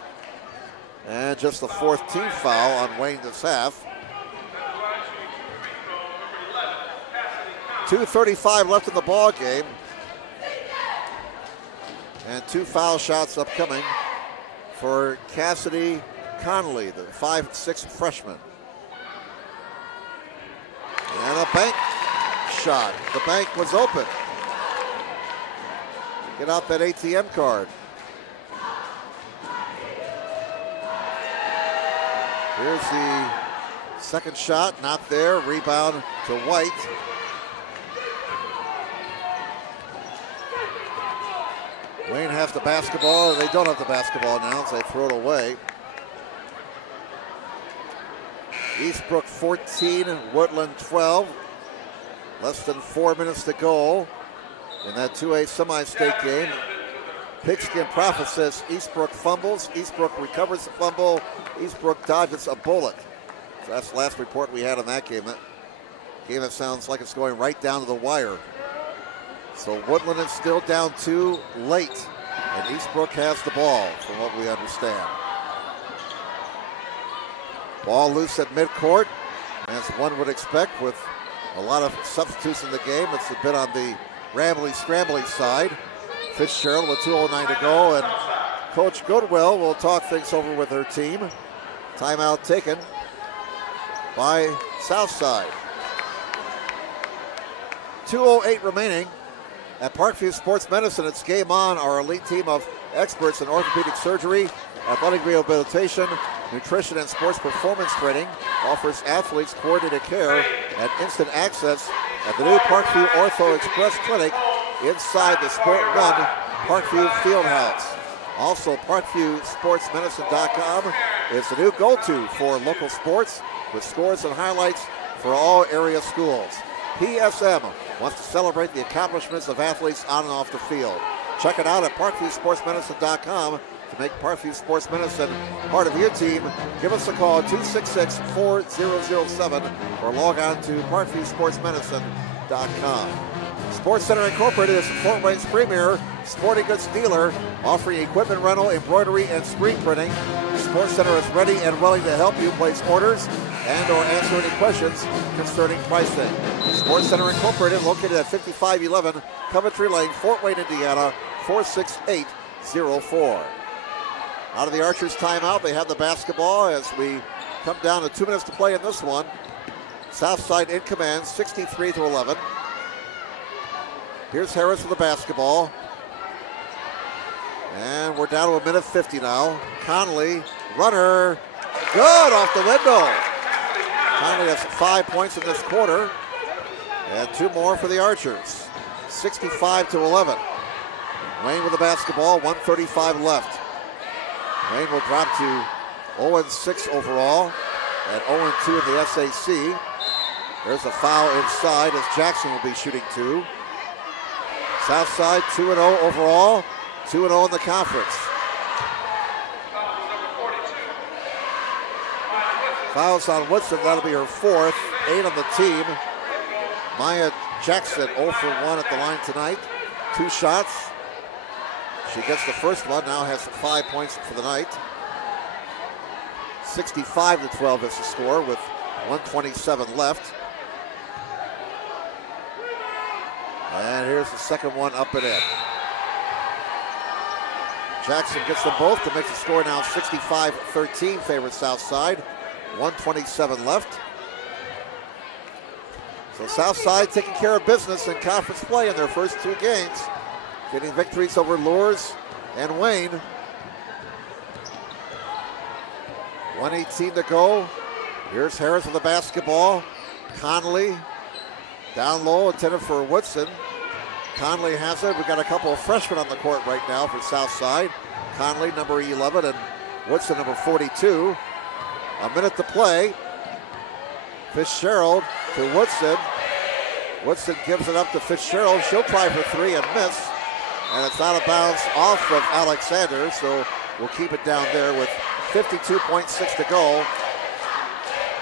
And just the fourth team foul on Wayne this half. 2:35 left in the ball game. And 2 foul shots upcoming for Cassidy Connolly, the 5'6" freshman. And a bank shot. The bank was open. Get out that ATM card. Here's the second shot, not there. Rebound to White. Wayne has the basketball. They don't have the basketball now, so they throw it away. Eastbrook 14, Woodland 12. Less than 4 minutes to go in that 2A semi-state game. Pigskin Prophet says Eastbrook fumbles. Eastbrook recovers the fumble. Eastbrook dodges a bullet. So that's the last report we had on that game. That game that sounds like it's going right down to the wire. So Woodland is still down 2 late. And Eastbrook has the ball, from what we understand. Ball loose at midcourt, as one would expect with a lot of substitutes in the game. It's a bit on the rambly-scrambly side. Fitzgerald with 2:09 to go, and Coach Goodwill will talk things over with her team. Timeout taken by Southside. 2:08 remaining. At Parkview Sports Medicine, it's game on. Our elite team of experts in orthopedic surgery, athletic rehabilitation, nutrition, and sports performance training offers athletes coordinated care and instant access at the new Parkview Ortho Express Clinic inside the Sport One Parkview Fieldhouse. Also, ParkviewSportsMedicine.com is the new go-to for local sports with scores and highlights for all area schools. PSM wants to celebrate the accomplishments of athletes on and off the field. Check it out at ParkviewSportsMedicine.com to make Parkview Sports Medicine part of your team. Give us a call at 266-4007 or log on to ParkviewSportsMedicine.com. Sports Center Incorporated is Fort Wayne's premier sporting goods dealer, offering equipment rental, embroidery, and screen printing. Sports Center is ready and willing to help you place orders and or answer any questions concerning pricing. Sports Center Incorporated, located at 5511 Coventry Lane, Fort Wayne, Indiana, 46804. Out of the Archers' timeout, they have the basketball as we come down to 2 minutes to play in this one. Southside in command, 63-11. Here's Harris with the basketball. And we're down to 1:50 now. Connolly, runner, good off the window. Connolly has 5 points in this quarter. And 2 more for the Archers. 65-11. Wayne with the basketball, 1:35 left. Wayne will drop to 0-6 overall and 0-2 in the SAC. There's a foul inside as Jackson will be shooting 2. Southside 2-0 overall, 2-0 in the conference. Fouls on Woodson, that'll be her 4th, 8 on the team. Maya Jackson 0 for 1 at the line tonight. 2 shots. She gets the first one, now has 5 points for the night. 65-12 is the score with 1:27 left. And here's the second one up and in. Jackson gets them both to make the score now 65-13, favors Southside. 1:27 left. So Southside taking care of business in conference play in their first 2 games, getting victories over Lourdes and Wayne. 1:18 to go. Here's Harris with the basketball. Connolly down low, intended for Woodson. Connolly has it. We've got a couple of freshmen on the court right now for Southside. Connolly, number 11, and Woodson, number 42. A minute to play. Fitzgerald to Woodson. Woodson gives it up to Fitzgerald. She'll try for three and miss. And it's out of bounds off of Alexander, so we'll keep it down there with 52.6 to go.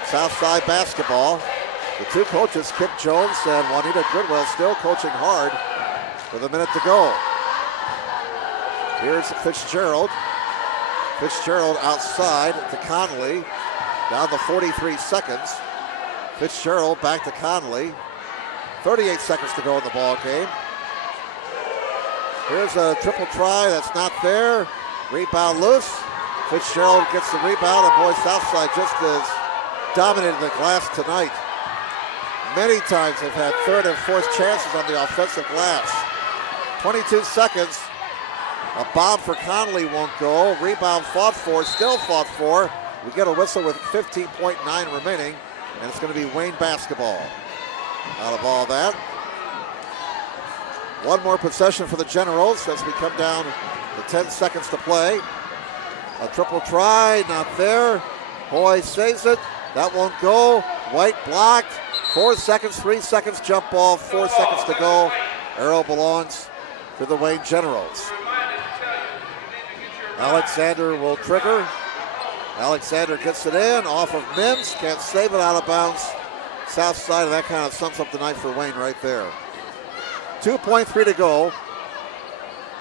Southside basketball. The two coaches, Kip Jones and Juanita Goodwell, still coaching hard with a minute to go. Here's Fitzgerald. Fitzgerald outside to Conley. Down to 43 seconds. Fitzgerald back to Conley. 38 seconds to go in the ball game. Here's a triple try that's not there. Rebound loose. Fitzgerald gets the rebound, and boy, Southside just as dominated the glass tonight. Many times they've had third and fourth chances on the offensive glass. 22 seconds. A bomb for Conley won't go. Rebound fought for, still fought for. We get a whistle with 15.9 remaining, and it's going to be Wayne basketball. Out of all that. One more possession for the Generals as we come down to 10 seconds to play. A triple try, not there. Hoy saves it. That won't go. White blocked. 4 seconds, 3 seconds, jump ball, 4 seconds to go. Arrow belongs to the Wayne Generals. Alexander will trigger. Alexander gets it in off of Mims. Can't save it, out of bounds. South side, and that kind of sums up the night for Wayne right there. 2.3 to go.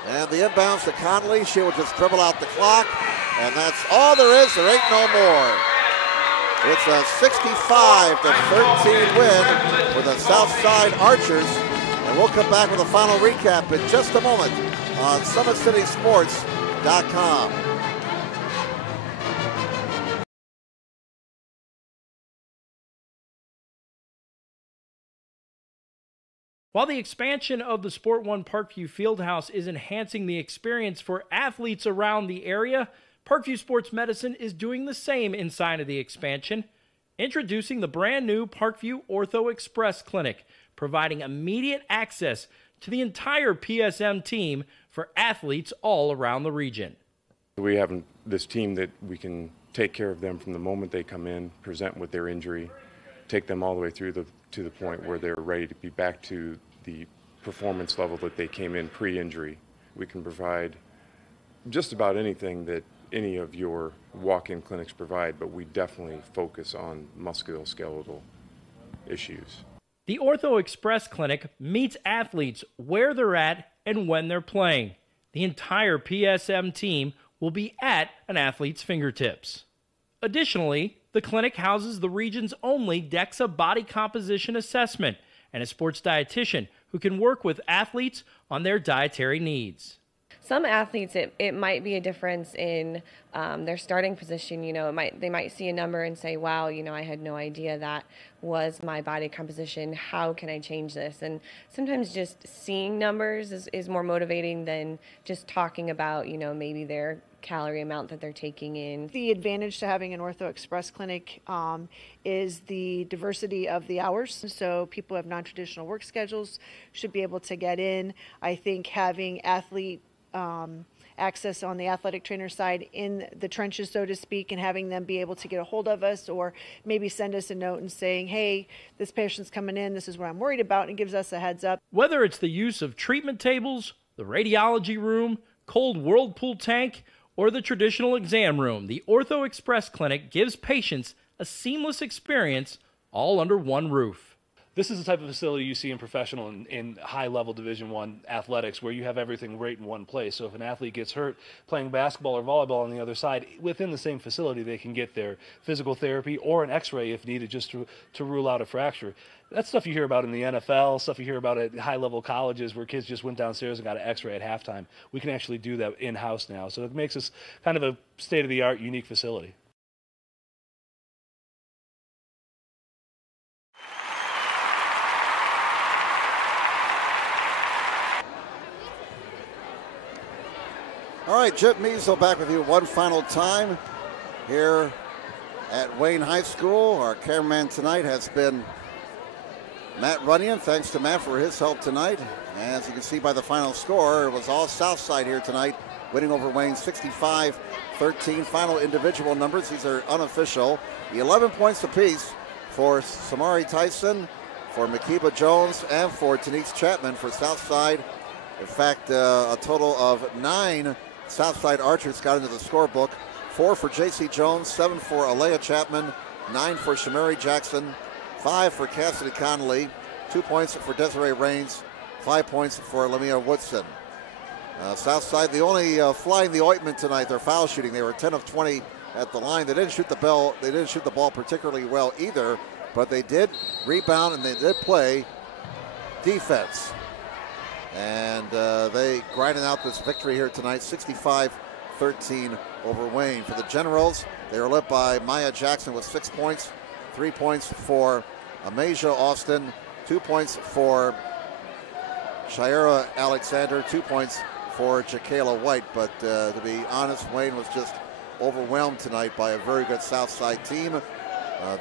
And the inbounds to Conley. She will just dribble out the clock. And that's all there is. There ain't no more. It's a 65-13 win for the Southside Archers. And we'll come back with a final recap in just a moment on SummitCitySports.com. While the expansion of the Sport One Parkview Fieldhouse is enhancing the experience for athletes around the area, Parkview Sports Medicine is doing the same inside of the expansion, introducing the brand new Parkview Ortho Express Clinic, providing immediate access to the entire PSM team for athletes all around the region. We have this team that we can take care of them from the moment they come in, present with their injury, take them all the way through to the point where they're ready to be back to the performance level that they came in pre-injury. We can provide just about anything that any of your walk-in clinics provide, but we definitely focus on musculoskeletal issues. The Ortho Express Clinic meets athletes where they're at and when they're playing. The entire PSM team will be at an athlete's fingertips. Additionally, the clinic houses the region's only DEXA body composition assessment and a sports dietitian who can work with athletes on their dietary needs. Some athletes, it might be a difference in their starting position. You know, they might see a number and say, wow, you know, I had no idea that was my body composition. How can I change this? And sometimes just seeing numbers is more motivating than just talking about, you know, maybe their calorie amount that they're taking in. The advantage to having an Ortho Express clinic is the diversity of the hours. So people who have non-traditional work schedules should be able to get in. I think having athlete access on the athletic trainer side in the trenches, so to speak, and having them be able to get a hold of us or maybe send us a note and saying, hey, this patient's coming in, this is what I'm worried about, and it gives us a heads up. Whether it's the use of treatment tables, the radiology room, cold whirlpool tank, or the traditional exam room, the Ortho Express Clinic gives patients a seamless experience all under one roof. This is the type of facility you see in professional and high-level Division I athletics where you have everything right in one place. So if an athlete gets hurt playing basketball or volleyball on the other side, within the same facility they can get their physical therapy or an x-ray if needed just to rule out a fracture. That's stuff you hear about in the NFL, stuff you hear about at high-level colleges where kids just went downstairs and got an x-ray at halftime. We can actually do that in-house now. So it makes us kind of a state-of-the-art, unique facility. All right, Chip Measle back with you one final time here at Wayne High School. Our cameraman tonight has been Matt Runyon. Thanks to Matt for his help tonight. As you can see by the final score, it was all Southside here tonight winning over Wayne 65-13. Final individual numbers, these are unofficial. 11 points apiece for Samari Tyson, for Makiba Jones, and for Denise Chapman for Southside. In fact, a total of 9 Southside Archers got into the scorebook. 4 for J.C. Jones, 7 for Alea Chapman, 9 for Shamari Jackson, 5 for Cassidy Connolly, 2 points for Desiree Raines, 5 points for Lamia Woodson. Southside, the only fly in the ointment tonight, their foul shooting. They were 10 of 20 at the line. They didn't shoot the ball particularly well either, but they did rebound and they did play defense. And they grinded out this victory here tonight, 65-13 over Wayne. For the Generals, they were led by Maya Jackson with 6 points, 3 points for Amasia Austin, 2 points for Shira Alexander, 2 points for Jakayla White. But to be honest, Wayne was just overwhelmed tonight by a very good Southside team.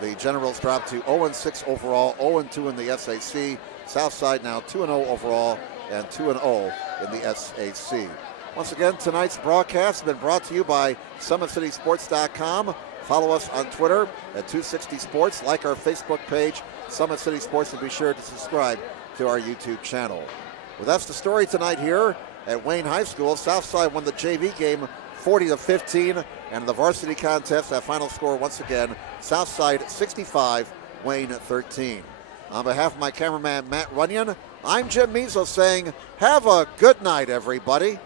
The Generals dropped to 0-6 overall, 0-2 in the SAC. Southside now 2-0 overall and 2-0 in the SAC. Once again, tonight's broadcast has been brought to you by SummitCitySports.com. Follow us on Twitter at 260 Sports. Like our Facebook page, Summit City Sports, and be sure to subscribe to our YouTube channel. Well, that's the story tonight here at Wayne High School. Southside won the JV game 40-15, and the varsity contest, that final score once again, Southside 65, Wayne 13. On behalf of my cameraman Matt Runyon, I'm Jim Measles saying, have a good night, everybody.